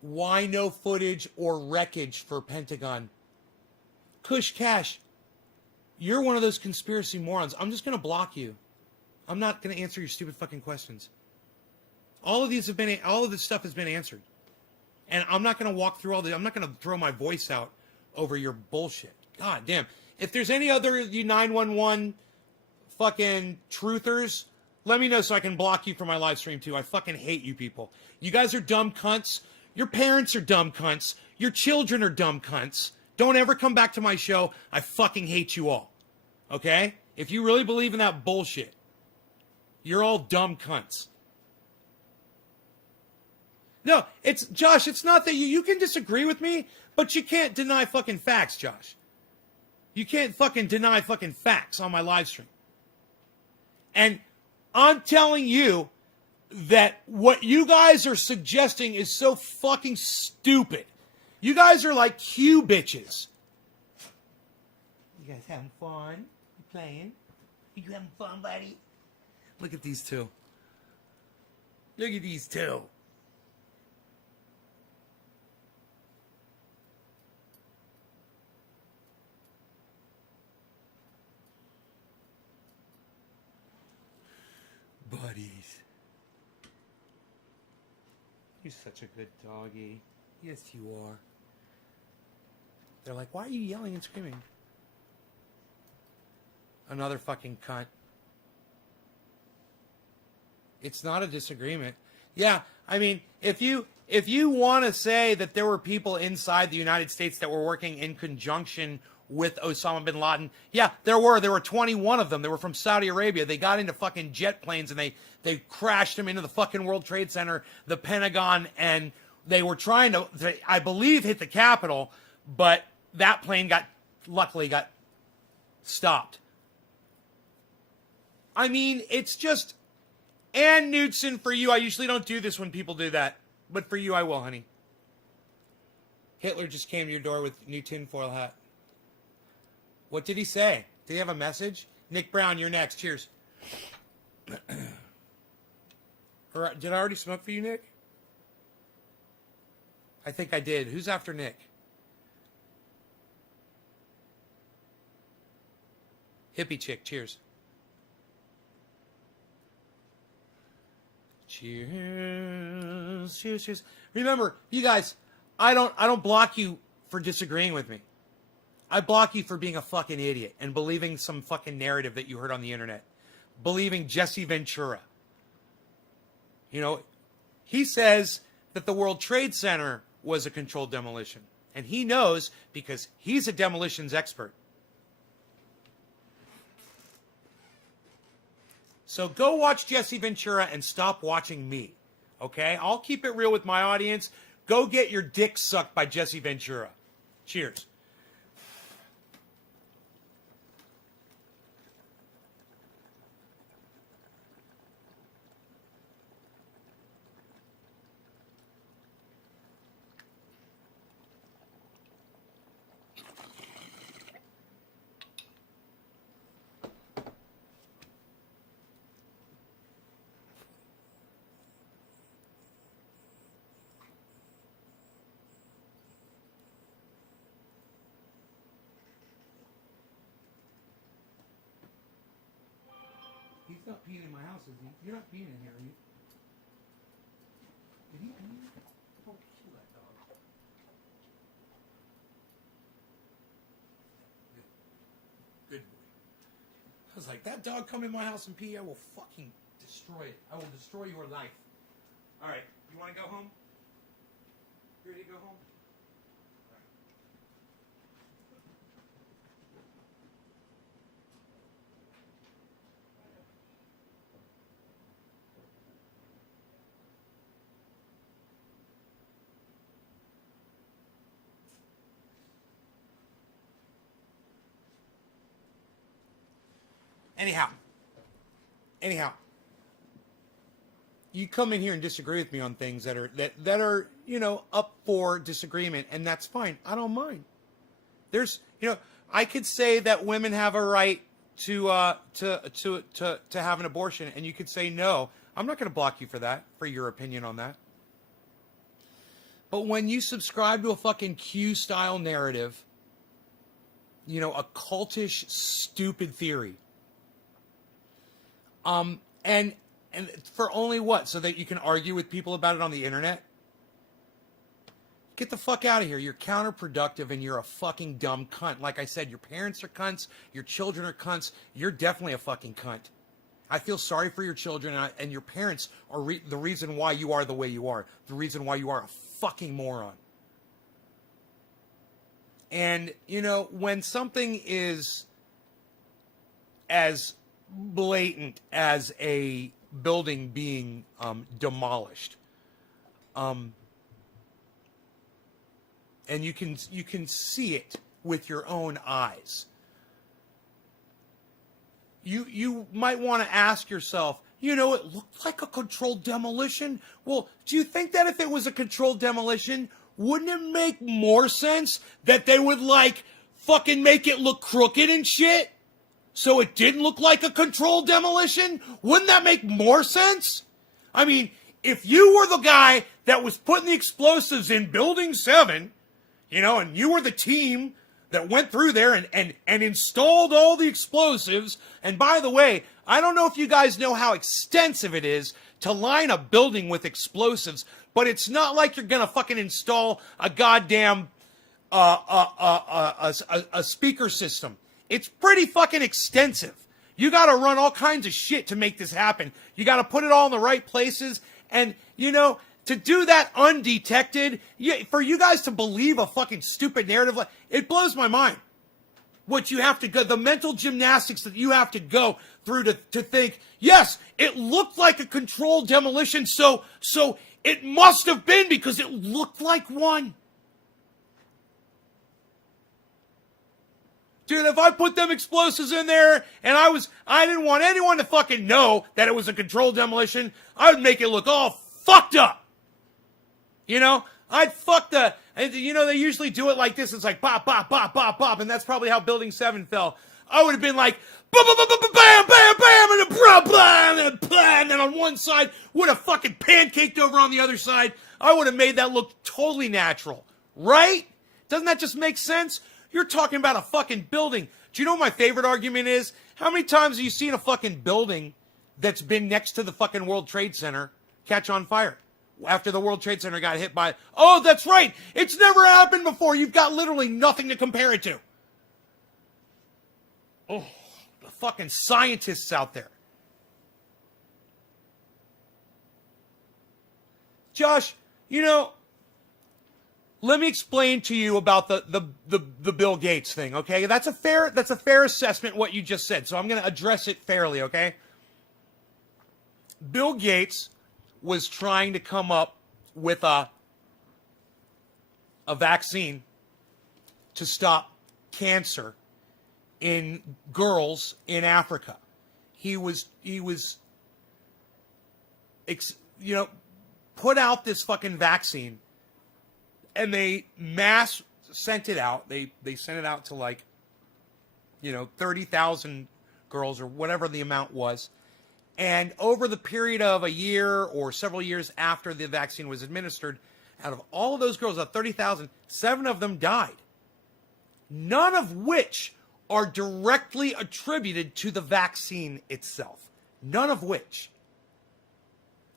Why no footage or wreckage for Pentagon? Kush Cash, you're one of those conspiracy morons. I'm just going to block you. I'm not going to answer your stupid fucking questions. All of this stuff has been answered. And I'm not going to walk through all this. I'm not going to throw my voice out over your bullshit. God damn. If there's any other you 911 fucking truthers, let me know so I can block you from my live stream too. I fucking hate you people. You guys are dumb cunts. Your parents are dumb cunts. Your children are dumb cunts. Don't ever come back to my show. I fucking hate you all. Okay? If you really believe in that bullshit, you're all dumb cunts. No, Josh, it's not that you can disagree with me, but you can't deny fucking facts, Josh. You can't fucking deny fucking facts on my live stream. And I'm telling you that what you guys are suggesting is so fucking stupid. You guys are like Q bitches. You guys having fun? You playing? You having fun, buddy? Look at these 2. Look at these 2. Buddies. You're such a good doggy. Yes, you are. They're like, why are you yelling and screaming? Another fucking cunt. It's not a disagreement. Yeah, I mean, if you want to say that there were people inside the United States that were working in conjunction with Osama bin Laden, yeah, there were. There were 21 of them. They were from Saudi Arabia. They got into fucking jet planes and they crashed them into the fucking World Trade Center, the Pentagon, and they were trying to, I believe, hit the Capitol, but that plane luckily got stopped. I mean, it's just, Ann Knudsen, for you, I usually don't do this when people do that, but for you, I will, honey. Hitler just came to your door with a new tinfoil hat. What did he say? Did he have a message? Nick Brown, you're next. Cheers. Or did I already smoke for you, Nick? I think I did. Who's after Nick? Hippie chick, cheers. Cheers, cheers, cheers. Remember, you guys, I don't block you for disagreeing with me. I block you for being a fucking idiot and believing some fucking narrative that you heard on the internet. Believing Jesse Ventura. You know, he says that the World Trade Center was a controlled demolition. And he knows because he's a demolitions expert. So go watch Jesse Ventura and stop watching me. Okay? I'll keep it real with my audience. Go get your dick sucked by Jesse Ventura. Cheers. He's not peeing in my house, is he? You're not peeing in here, are you? Did he pee? Don't kill that dog. Good boy. I was like, that dog come in my house and pee, I will fucking destroy it. I will destroy your life. All right, you want to go home? You ready to go home? Anyhow, you come in here and disagree with me on things that are you know up for disagreement, and that's fine. I don't mind. There's I could say that women have a right to have an abortion, and you could say no. I'm not going to block you for that, for your opinion on that. But when you subscribe to a fucking Q style narrative, a cultish, stupid theory. And for only what? So that you can argue with people about it on the internet? Get the fuck out of here. You're counterproductive and you're a fucking dumb cunt. Like I said, your parents are cunts. Your children are cunts. You're definitely a fucking cunt. I feel sorry for your children, and your parents are the reason why you are the way you are. The reason why you are a fucking moron. And, when something is as blatant as a building being demolished, and you can see it with your own eyes, you might want to ask yourself, it looked like a controlled demolition. Well, do you think that if it was a controlled demolition, wouldn't it make more sense that they would fucking make it look crooked and shit? So it didn't look like a controlled demolition? Wouldn't that make more sense? I mean, if you were the guy that was putting the explosives in Building 7, and you were the team that went through there and installed all the explosives, and by the way, I don't know if you guys know how extensive it is to line a building with explosives, but it's not like you're gonna fucking install a goddamn a speaker system. It's pretty fucking extensive. You got to run all kinds of shit to make this happen. You got to put it all in the right places. And, to do that undetected, for you guys to believe a fucking stupid narrative, it blows my mind. What you have to go, the mental gymnastics that you have to go through to think, yes, it looked like a controlled demolition, so it must have been because it looked like one. Dude, if I put them explosives in there and I didn't want anyone to fucking know that it was a controlled demolition, I would make it look all fucked up. I'd fuck they usually do it like this. It's like pop, pop, pop, pop, pop, and that's probably how Building 7 fell. I would have been like, bam, bam, bam, bam, bam, and a bam, and then on one side, would have fucking pancaked over on the other side. I would have made that look totally natural. Right? Doesn't that just make sense? You're talking about a fucking building. Do you know what my favorite argument is? How many times have you seen a fucking building that's been next to the fucking World Trade Center catch on fire? After the World Trade Center got hit by, oh, that's right. It's never happened before. You've got literally nothing to compare it to. Oh, the fucking scientists out there. Josh, you know, let me explain to you about the Bill Gates thing, okay? That's a fair assessment what you just said. So I'm going to address it fairly, okay? Bill Gates was trying to come up with a vaccine to stop cancer in girls in Africa. He was put out this fucking vaccine, and they mass sent it out. They sent it out to 30,000 girls or whatever the amount was. And over the period of a year or several years after the vaccine was administered, out of all of those girls, out of 30,000, 7 of them died. None of which are directly attributed to the vaccine itself. None of which.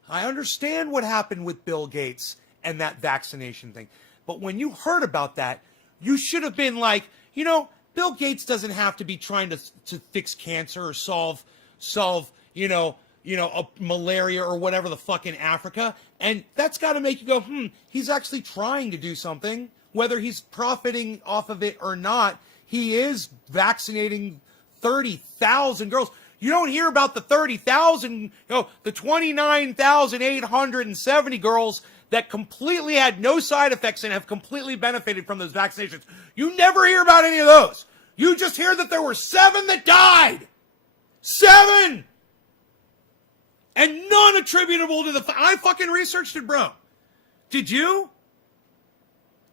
I understand what happened with Bill Gates and that vaccination thing. But when you heard about that, you should have been like, Bill Gates doesn't have to be trying to fix cancer or solve a malaria or whatever the fuck in Africa. And that's got to make you go, he's actually trying to do something. Whether he's profiting off of it or not, he is vaccinating 30,000 girls. You don't hear about the 30,000, the 29,870 girls that completely had no side effects and have completely benefited from those vaccinations. You never hear about any of those. You just hear that there were 7 that died. 7! And none attributable to I fucking researched it, bro. Did you?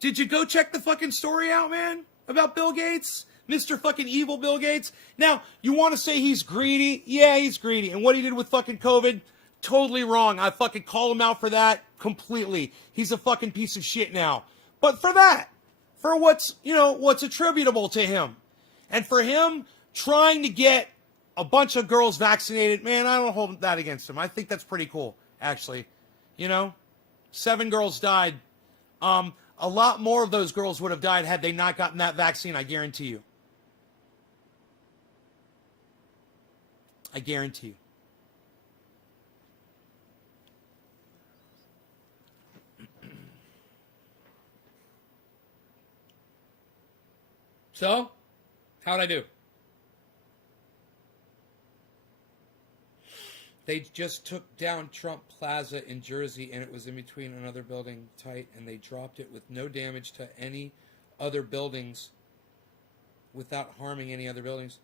Did you go check the fucking story out, man? About Bill Gates? Mr. fucking evil Bill Gates? Now, you want to say he's greedy? Yeah, he's greedy. And what he did with fucking COVID? Totally wrong. I fucking call him out for that completely. He's a fucking piece of shit now. But for that, for what's attributable to him, and for him trying to get a bunch of girls vaccinated, man, I don't hold that against him. I think that's pretty cool, actually. 7 girls died. A lot more of those girls would have died had they not gotten that vaccine, I guarantee you. I guarantee you. So, how'd I do? They just took down Trump Plaza in Jersey, and it was in between another building tight, and they dropped it with no damage to any other buildings without harming any other buildings.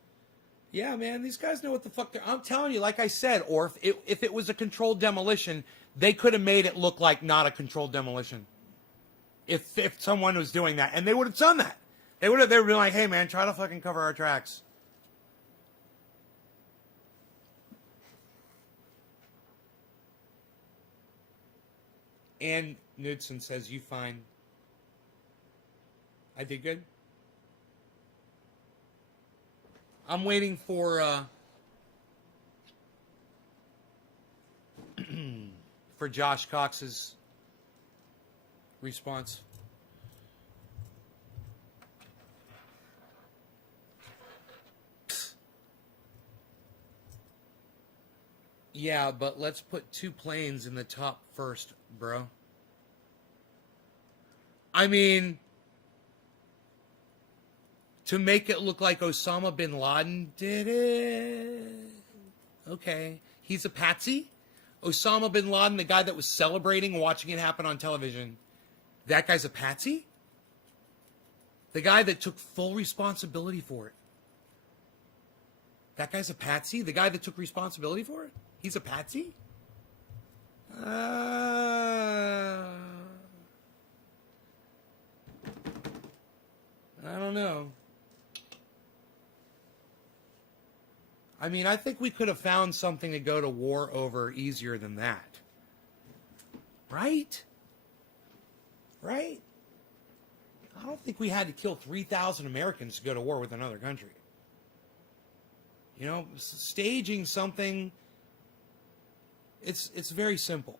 Yeah, man, these guys know what the fuck they're... I'm telling you, like I said, or if it was a controlled demolition, they could have made it look like not a controlled demolition. If someone was doing that, and they would have done that. They would have been like, hey, man, try to fucking cover our tracks. Ann Knudsen says, you fine. I did good. I'm waiting for for Josh Cox's response. Yeah, but let's put 2 planes in the top first, bro. I mean, to make it look like Osama bin Laden did it. Okay. He's a patsy. Osama bin Laden, the guy that was celebrating watching it happen on television, that guy's a patsy? The guy that took full responsibility for it. That guy's a patsy? The guy that took responsibility for it? He's a patsy? I don't know. I mean, I think we could have found something to go to war over easier than that. Right? Right? I don't think we had to kill 3,000 Americans to go to war with another country. You know, staging something, it's very simple.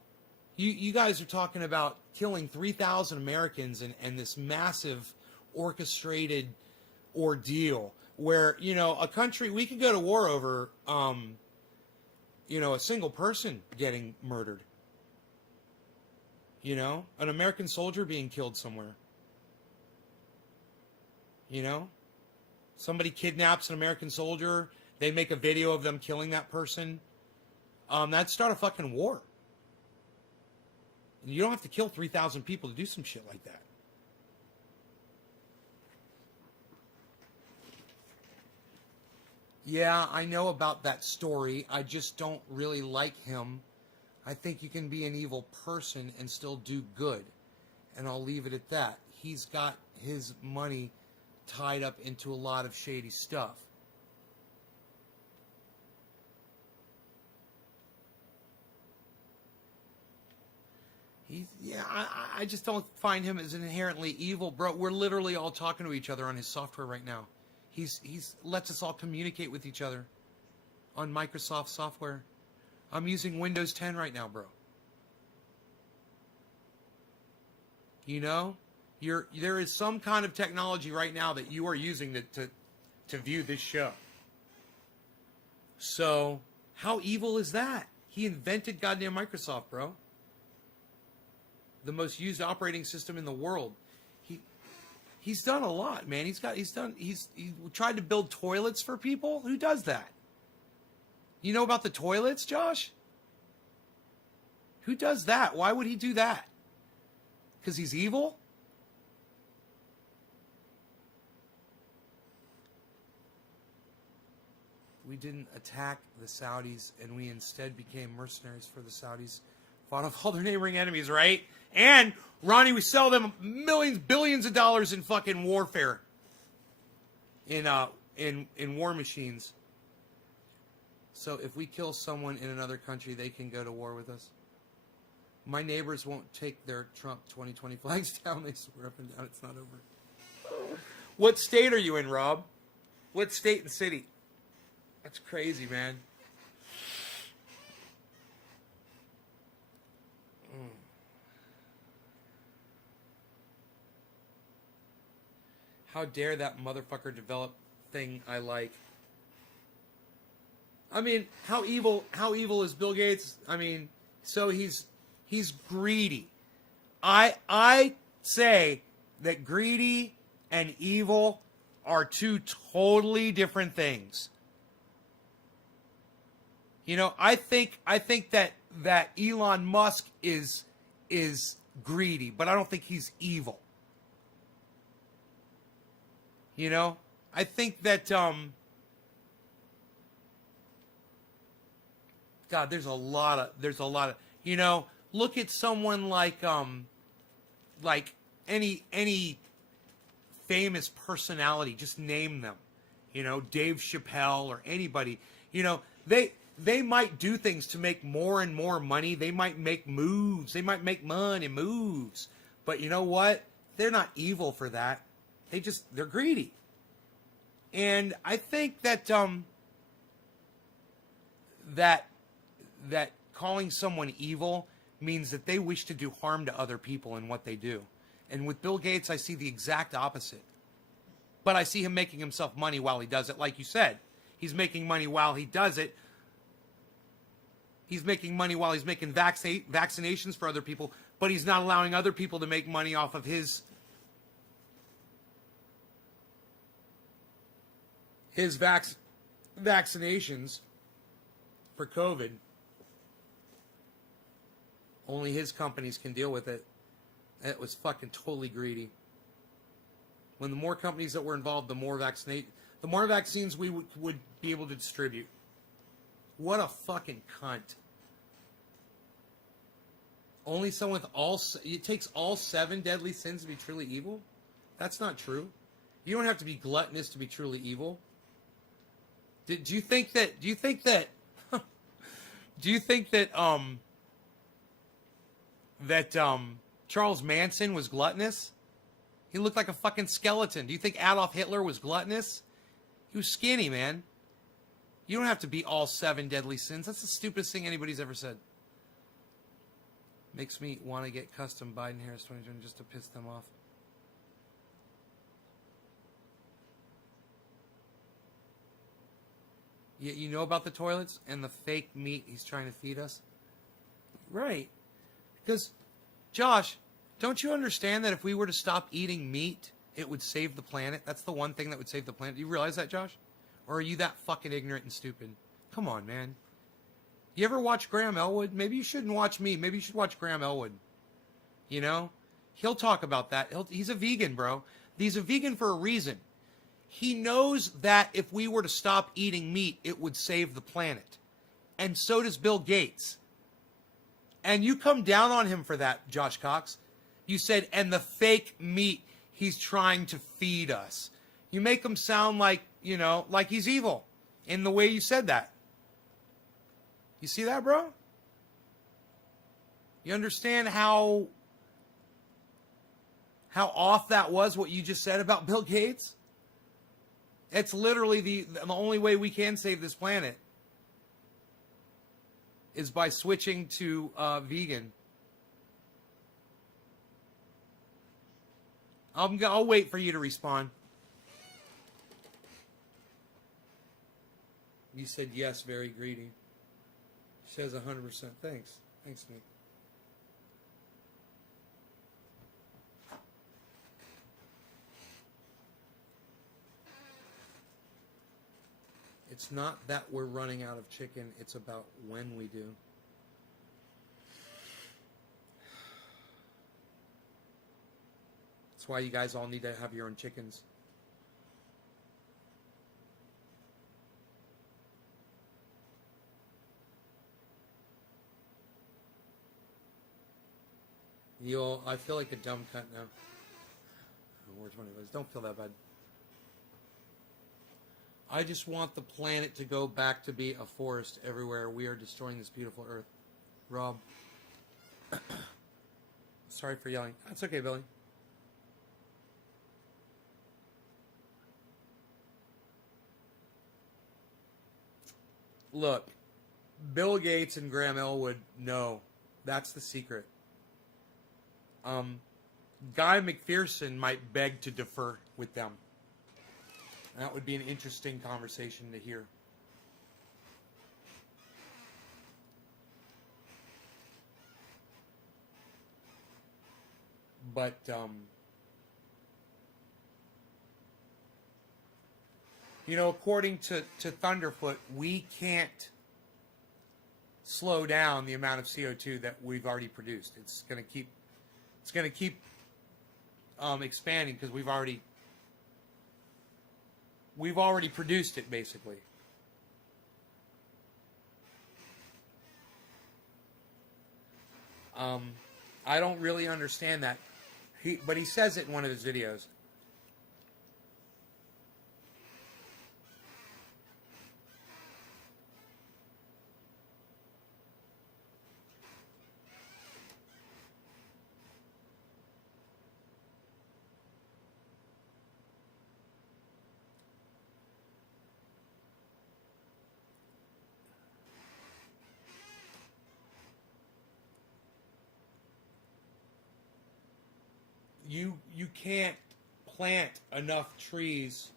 You guys are talking about killing 3,000 Americans and this massive orchestrated ordeal where, you know, a country, we could go to war over, you know, a single person getting murdered. You know, an American soldier being killed somewhere. You know, somebody kidnaps an American soldier. They make a video of them killing that person. That'd start a fucking war. You don't have to kill 3,000 people to do some shit like that. Yeah, I know about that story. I just don't really like him. I think you can be an evil person and still do good. And I'll leave it at that. He's got his money tied up into a lot of shady stuff. I just don't find him as inherently evil, bro. We're literally all talking to each other on his software right now. He's lets us all communicate with each other on Microsoft software. I'm using Windows 10 right now, bro. You know, there is some kind of technology right now that you are using to view this show. So, how evil is that? He invented goddamn Microsoft, bro. The most used operating system in the world. He's done a lot, man. He tried to build toilets for people. Who does that? You know about the toilets, Josh? Who does that? Why would he do that? Because he's evil? We didn't attack the Saudis, and we instead became mercenaries for the Saudis. Fought off all their neighboring enemies, right? And, Ronnie, we sell them millions, billions of dollars in fucking warfare. In war machines. So if we kill someone in another country, they can go to war with us. My neighbors won't take their Trump 2020 flags down. They swear up and down it's not over. What state are you in, Rob? What state and city? That's crazy, man. How dare that motherfucker develop thing I like? I mean, how evil is Bill Gates? I mean, so he's greedy. I say that greedy and evil are two totally different things. You know, I think that Elon Musk is greedy, but I don't think he's evil. You know, I think that God, there's a lot of, you know, look at someone like any famous personality, just name them. You know, Dave Chappelle or anybody. You know, they might do things to make more and more money. They might make moves. They might make money moves. But you know what? They're not evil for that. They're greedy. And I think that that calling someone evil means that they wish to do harm to other people in what they do. And with Bill Gates, I see the exact opposite. But I see him making himself money while he does it. Like you said, he's making money while he does it. He's making money while he's making vaccinations for other people, but he's not allowing other people to make money off of his vaccinations for COVID. Only his companies can deal with it. It was fucking totally greedy. When the more companies that were involved, the more vaccines we would be able to distribute. What a fucking cunt. Only someone with it takes all 7 deadly sins to be truly evil? That's not true. You don't have to be gluttonous to be truly evil. Do you think that? Do you think that? Do you think that? Charles Manson was gluttonous? He looked like a fucking skeleton. Do you think Adolf Hitler was gluttonous? He was skinny, man. You don't have to be all 7 deadly sins. That's the stupidest thing anybody's ever said. Makes me want to get custom Biden-Harris 2020 just to piss them off. Yeah, you know about the toilets and the fake meat he's trying to feed us? Right. Because, Josh, don't you understand that if we were to stop eating meat, it would save the planet? That's the one thing that would save the planet. Do you realize that, Josh? Or are you that fucking ignorant and stupid? Come on, man. You ever watch Graham Elwood? Maybe you shouldn't watch me. Maybe you should watch Graham Elwood. You know? He'll talk about that. He's a vegan, bro. He's a vegan for a reason. He knows that if we were to stop eating meat, it would save the planet. And so does Bill Gates. And you come down on him for that, Josh Cox. You said, and the fake meat he's trying to feed us. You make him sound like, you know, like he's evil in the way you said that. You see that, bro? You understand how off that was, what you just said about Bill Gates? It's literally the only way we can save this planet is by switching to vegan. I'll wait for you to respond. You said yes, very greedy. She says 100%. Thanks. Thanks, mate. It's not that we're running out of chicken. It's about when we do. That's why you guys all need to have your own chickens. I feel like a dumb cunt now. Where's one of those? Don't feel that bad. I just want the planet to go back to be a forest everywhere. We are destroying this beautiful earth. Rob. Sorry for yelling. That's okay, Billy. Look, Bill Gates and Graham Elwood know. That's the secret. Guy McPherson might beg to defer with them. That would be an interesting conversation to hear. But, you know, according to Thunderfoot, we can't slow down the amount of CO2 that we've already produced. It's going to keep expanding because we've already produced it, basically. I don't really understand that. But he says it in one of his videos. You can't plant enough trees.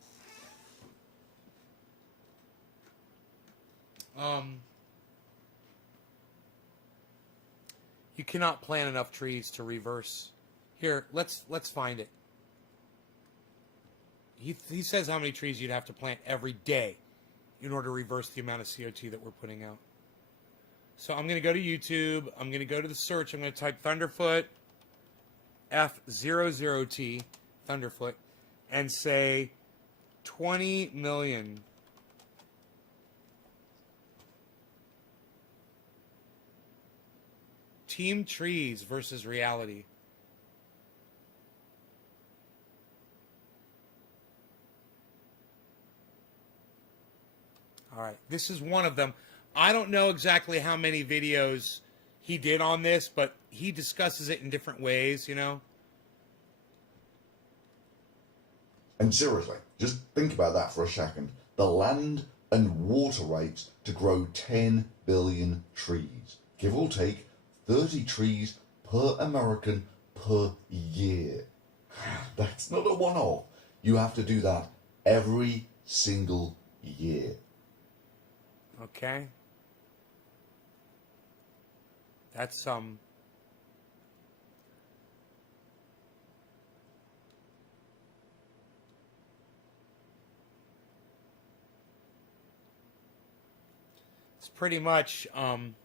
You cannot plant enough trees to reverse. Here, let's find it. He says how many trees you'd have to plant every day in order to reverse the amount of CO2 that we're putting out. So I'm going to go to YouTube. I'm going to go to the search. I'm going to type Thunderfoot F00T Thunderfoot and say 20 million Team Trees versus reality. right, this is one of them. I don't know exactly how many videos he did on this, but he discusses it in different ways, you know? And seriously, just think about that for a second. The land and water rights to grow 10 billion trees, give or take 30 trees per American per year. That's not a one-off. You have to do that every single year. Okay. That's it's pretty much And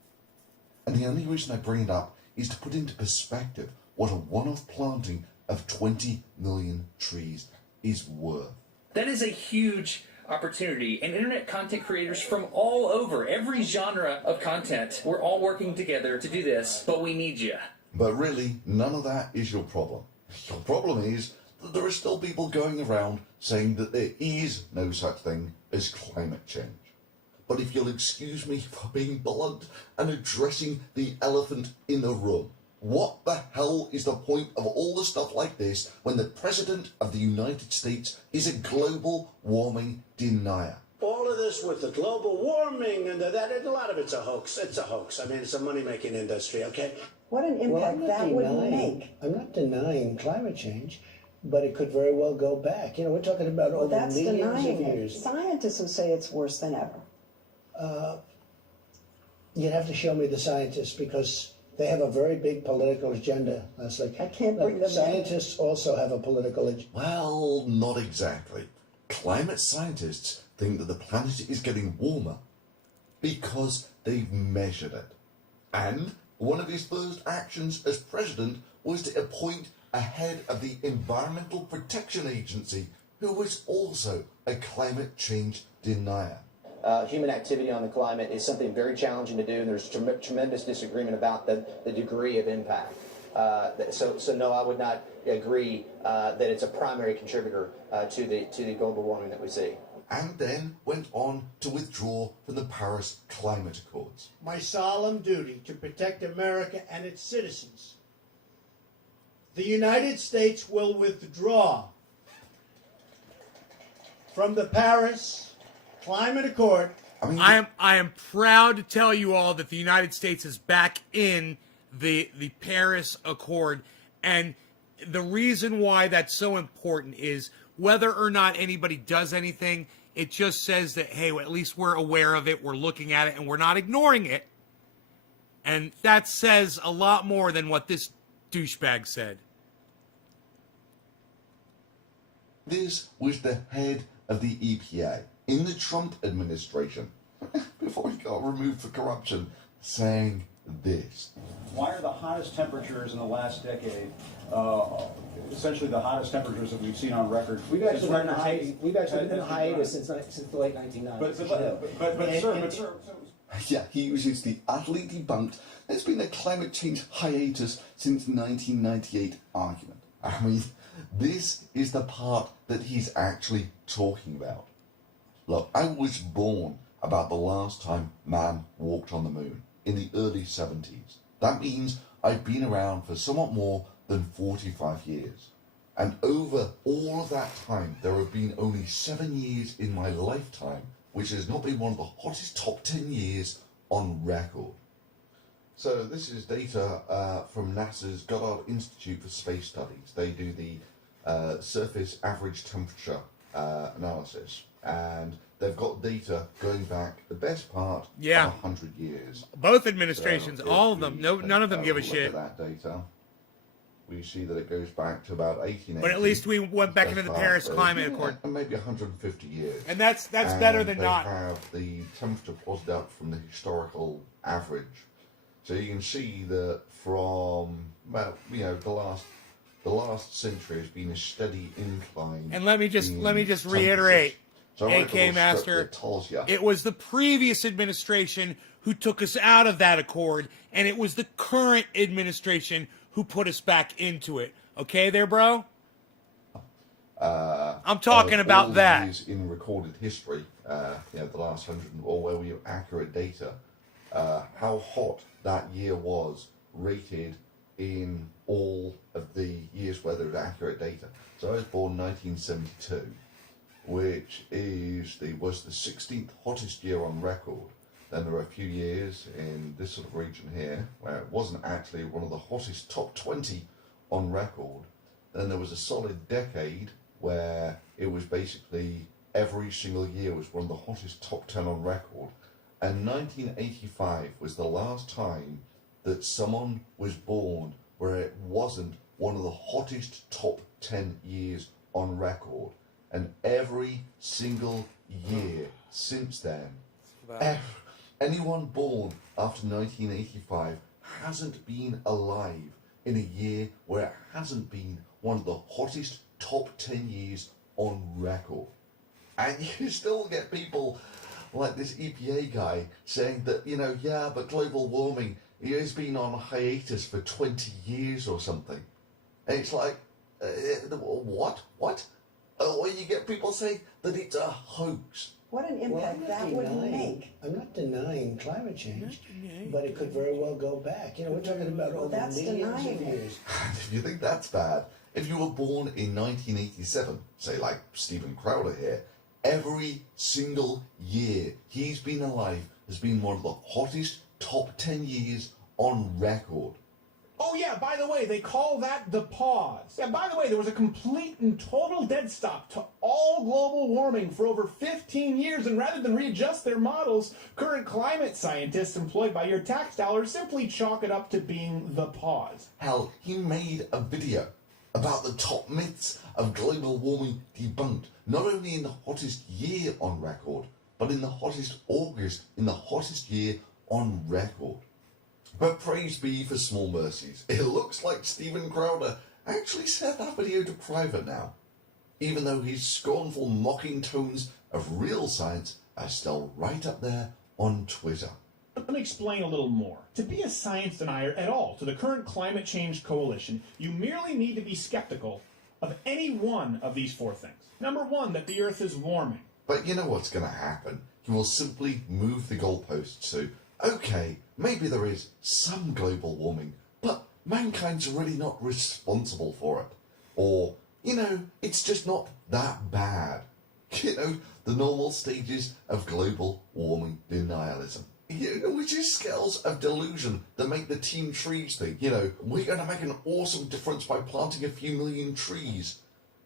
the only reason I bring it up is to put into perspective what a one-off planting of 20 million trees is worth. That is a huge opportunity, and internet content creators from all over, every genre of content, we're all working together to do this, but we need you. But really, none of that is your problem. Your problem is that there are still people going around saying that there is no such thing as climate change. But if you'll excuse me for being blunt and addressing the elephant in the room, what the hell is the point of all the stuff like this when the President of the United States is a global warming denier? All of this with the global warming and a lot of it's a hoax. It's a hoax. I mean, it's a money-making industry, okay? What an impact that would make. I'm not denying climate change, but it could very well go back. You know, we're talking about over That's millions denying of it. years. Scientists will say it's worse than ever. You'd have to show me the scientists because they have a very big political agenda, Leslie. I can't bring them in. Scientists also have a political agenda. Well, not exactly. Climate scientists think that the planet is getting warmer because they've measured it. And one of his first actions as president was to appoint a head of the Environmental Protection Agency who was also a climate change denier. Human activity on the climate is something very challenging to do, and there's tremendous disagreement about the degree of impact. So no, I would not agree that it's a primary contributor to the global warming that we see. And then went on to withdraw from the Paris Climate Accords. My solemn duty to protect America and its citizens. The United States will withdraw from the Paris Climate Accord. I am proud to tell you all that the United States is back in the Paris Accord, and the reason why that's so important is whether or not anybody does anything, it just says that, hey, at least we're aware of it, we're looking at it, and we're not ignoring it. And that says a lot more than what this douchebag said. This was the head of the EPA in the Trump administration, before he got removed for corruption, saying this. Why are the hottest temperatures in the last decade essentially the hottest temperatures that we've seen on record? We've actually been in a hiatus since the late 1990s. But sir, Yeah, he uses the utterly debunked, there's been a climate change hiatus since 1998 argument. I mean, this is the part that he's actually talking about. Look, I was born about the last time man walked on the moon, in the early 70s. That means I've been around for somewhat more than 45 years. And over all of that time, there have been only 7 years in my lifetime which has not been one of the hottest top 10 years on record. So this is data from NASA's Goddard Institute for Space Studies. They do the surface average temperature analysis, and they've got data going back the best part of 100 years. Both administrations, So all of them, none of them give a look shit. at that data, we see that it goes back to about 1880. But at least we went back into the Paris Climate Accord. And maybe 150 years. And that's better than not. They have the temperature plotted out from the historical average. So you can see that from, well, you know, the last century has been a steady incline. And let me just reiterate, so AK Master, it was the previous administration who took us out of that accord, and it was the current administration who put us back into it. Okay there, bro? I'm talking about all that. Years in recorded history, the last 100, or where we have accurate data, how hot that year was rated in all of the years where there was accurate data. So I was born 1972, which was the 16th hottest year on record. Then there were a few years in this sort of region here where it wasn't actually one of the hottest top 20 on record. Then there was a solid decade where it was basically every single year was one of the hottest top 10 on record. And 1985 was the last time that someone was born where it wasn't one of the hottest top 10 years on record. And every single year since then, anyone born after 1985 hasn't been alive in a year where it hasn't been one of the hottest top 10 years on record. And you still get people like this EPA guy saying that, but global warming has been on hiatus for 20 years or something. And it's like, what? Or you get people saying that it's a hoax. What an impact that would make. I'm not denying climate change, but it could very well go back. We're talking about over millions of years. If you think that's bad, if you were born in 1987, say like Stephen Crowder here, every single year he's been alive has been one of the hottest top 10 years on record. Oh yeah, by the way, they call that the pause. Yeah, by the way, there was a complete and total dead stop to all global warming for over 15 years, and rather than readjust their models, current climate scientists employed by your tax dollars simply chalk it up to being the pause. Hell, he made a video about the top myths of global warming debunked, not only in the hottest year on record, but in the hottest August, in the hottest year on record. But praise be for small mercies. It looks like Stephen Crowder actually set that video to private now, even though his scornful mocking tones of real science are still right up there on Twitter. Let me explain a little more. To be a science denier at all to the current climate change coalition, you merely need to be skeptical of any one of these four things. Number one, that the Earth is warming. But you know what's going to happen? He will simply move the goalposts to, okay, maybe there is some global warming, but mankind's really not responsible for it. Or, it's just not that bad. The normal stages of global warming denialism. Which is scales of delusion that make the Team Trees think, we're going to make an awesome difference by planting a few million trees,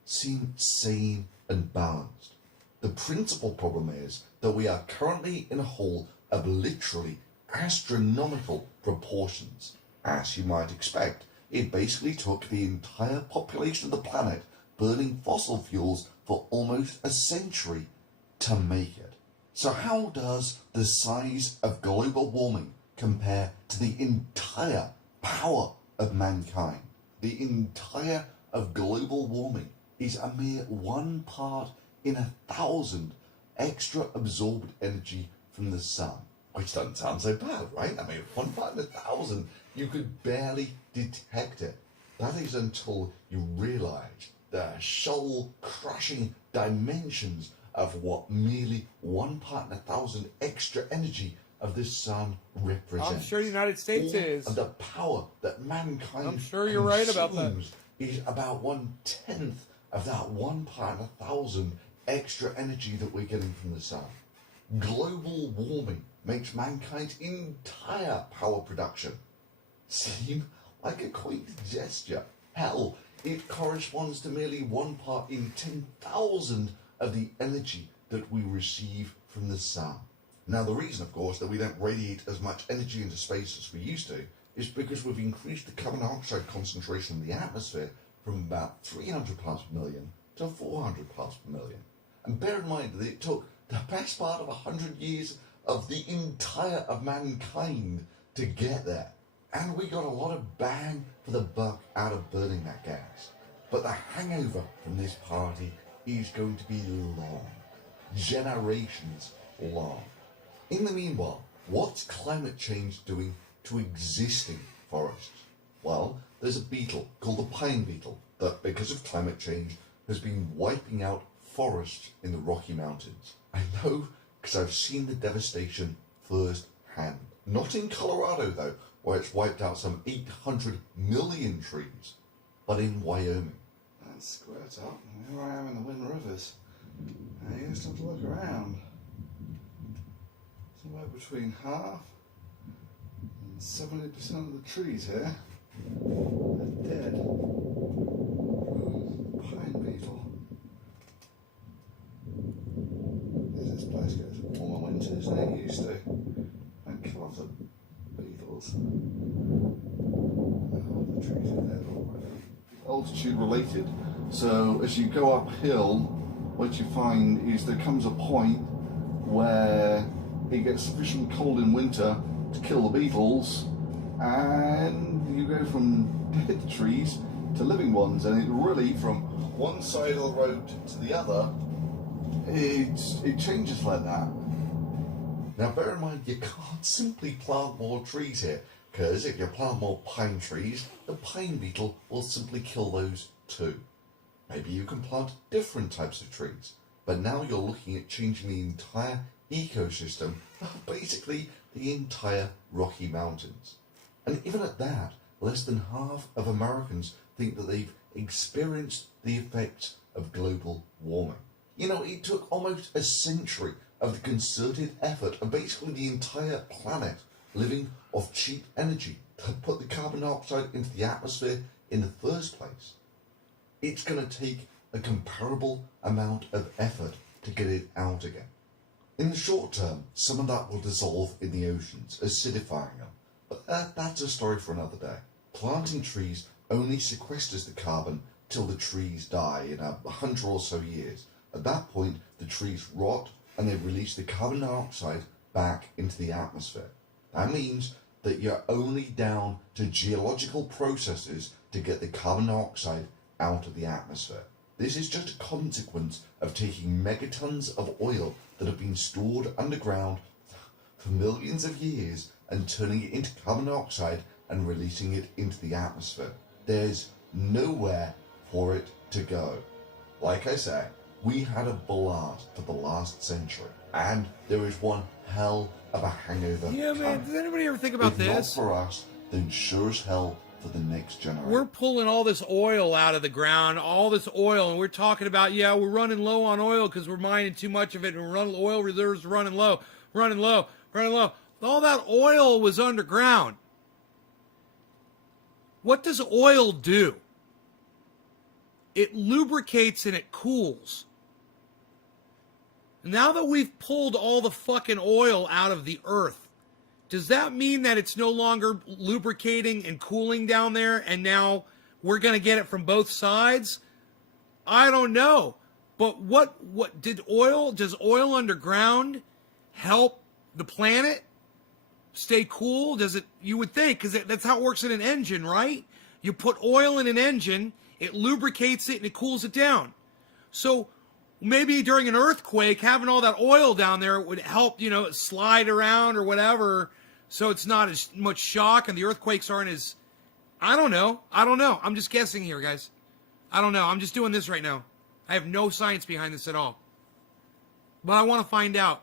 seem sane and balanced. The principal problem is that we are currently in a hole of literally astronomical proportions. As you might expect, it basically took the entire population of the planet burning fossil fuels for almost a century to make it. So how does the size of global warming compare to the entire power of mankind? The entire of global warming is a mere 1 part in 1,000 extra absorbed energy from the sun. Which doesn't sound so bad, right? 1 part in 1,000, you could barely detect it. That is until you realise the soul-crushing dimensions of what merely 1 part in 1,000 extra energy of the sun represents. I'm sure the United States is. And the power that mankind I'm sure you're right about that. Is about 1/10 of that 1 part in 1,000 extra energy that we're getting from the sun. Global warming makes mankind's entire power production seem like a quaint gesture. Hell, it corresponds to merely 1 part in 10,000 of the energy that we receive from the sun. Now, the reason, of course, that we don't radiate as much energy into space as we used to is because we've increased the carbon dioxide concentration in the atmosphere from about 300 parts per million to 400 parts per million. And bear in mind that it took the best part of 100 years of the entire of mankind to get there. And we got a lot of bang for the buck out of burning that gas. But the hangover from this party is going to be long. Generations long. In the meanwhile, what's climate change doing to existing forests? Well, there's a beetle called the pine beetle that, because of climate change, has been wiping out forests in the Rocky Mountains. I know because I've seen the devastation firsthand. Not in Colorado though, where it's wiped out some 800 million trees, but in Wyoming. That's squared up. Here I am in the Wind Rivers. Now you just have to look around. Somewhere between half and 70% of the trees here are dead. Pine beetle. As this place gets warmer winters than it used to. And kill off the beetles. Oh, the trees are dead already. Altitude related. So as you go uphill, what you find is there comes a point where it gets sufficiently cold in winter to kill the beetles, and you go from dead trees to living ones, and it really, from one side of the road to the other, it changes like that. Now bear in mind, you can't simply plant more trees here, because if you plant more pine trees, the pine beetle will simply kill those too. Maybe you can plant different types of trees, but now you're looking at changing the entire ecosystem, basically the entire Rocky Mountains. And even at that, less than half of Americans think that they've experienced the effects of global warming. You know, it took almost a century of the concerted effort of basically the entire planet living off cheap energy to put the carbon dioxide into the atmosphere in the first place. It's going to take a comparable amount of effort to get it out again. In the short term, some of that will dissolve in the oceans, acidifying them, but that's a story for another day. Planting trees only sequesters the carbon till the trees die in 100 or so years. At that point, the trees rot and they release the carbon dioxide back into the atmosphere. That means that you're only down to geological processes to get the carbon dioxide out of the atmosphere. This is just a consequence of taking megatons of oil that have been stored underground for millions of years and turning it into carbon dioxide and releasing it into the atmosphere. There's nowhere for it to go. Like I say, we had a blast for the last century, and there is one hell of a hangover. Yeah, man, does anybody ever think about if this? Not for us, then sure as hell for the next generation. We're pulling all this oil out of the ground, all this oil, and we're talking about, yeah, we're running low on oil because we're mining too much of it, and oil reserves running low. All that oil was underground. What does oil do? It lubricates and it cools. Now that we've pulled all the fucking oil out of the earth, does that mean that it's no longer lubricating and cooling down there and now we're going to get it from both sides? I don't know. But does oil underground help the planet stay cool? Does it, you would think, because that's how it works in an engine, right? You put oil in an engine, it lubricates it and it cools it down. So maybe during an earthquake, having all that oil down there would help, slide around or whatever, so it's not as much shock and the earthquakes aren't as, I don't know. I'm just guessing here, guys. I don't know. I'm just doing this right now. I have no science behind this at all. But I want to find out.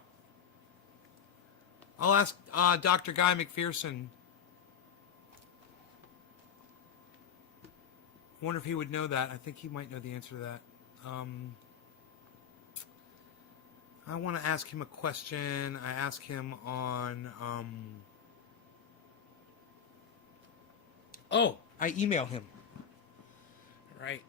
I'll ask Dr. Guy McPherson. I wonder if he would know that. I think he might know the answer to that. I want to ask him a question. I asked him on... I emailed him. Right.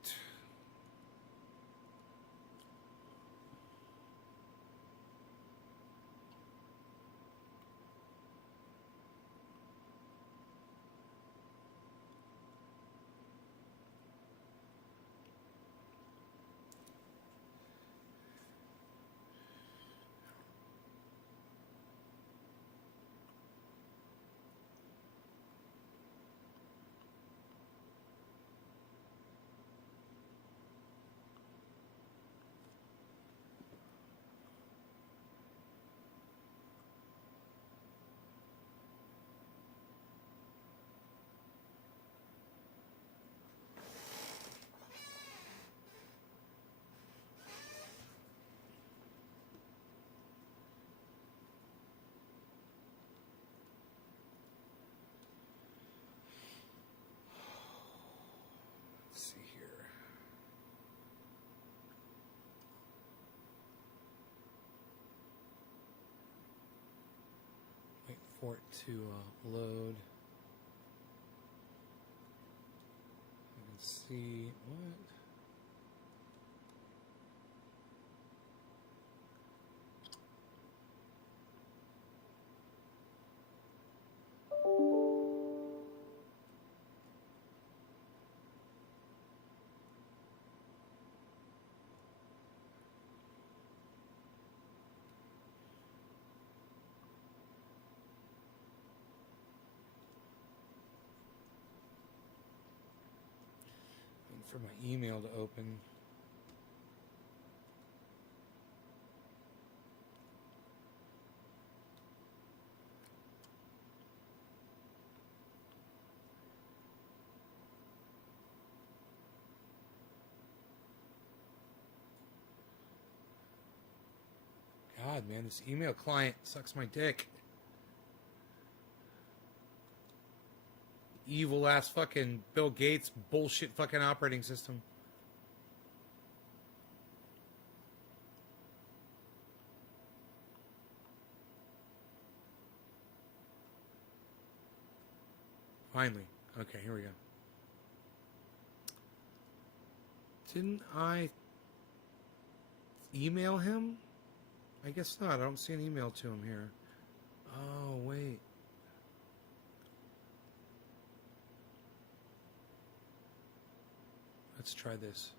for it to load. Let's see what. For my email to open. God, man, this email client sucks my dick. Evil ass fucking Bill Gates bullshit fucking operating system. Finally. Okay, here we go. Didn't I email him? I guess not. I don't see an email to him here. Oh, wait. Let's try this.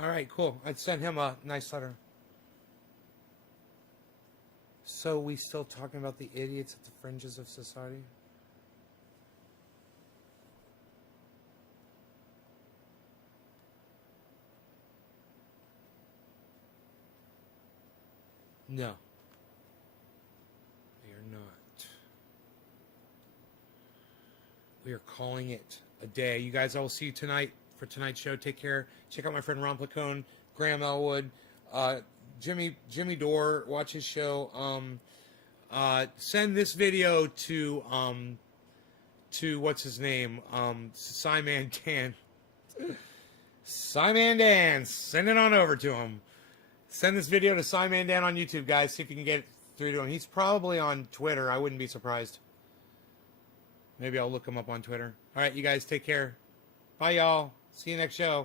All right, cool. I'd send him a nice letter. So we still talking about the idiots at the fringes of society? No. We are not. We are calling it a day. You guys, I will see you tonight for tonight's show. Take care. Check out my friend Ron Placone, Graham Elwood, Jimmy Dore. Watch his show. Send this video to what's his name? Simon Dan. Simon Dan. Send it on over to him. Send this video to Simon Dan on YouTube, guys. See if you can get it through to him. He's probably on Twitter. I wouldn't be surprised. Maybe I'll look him up on Twitter. All right, you guys, take care. Bye, y'all. See you next show.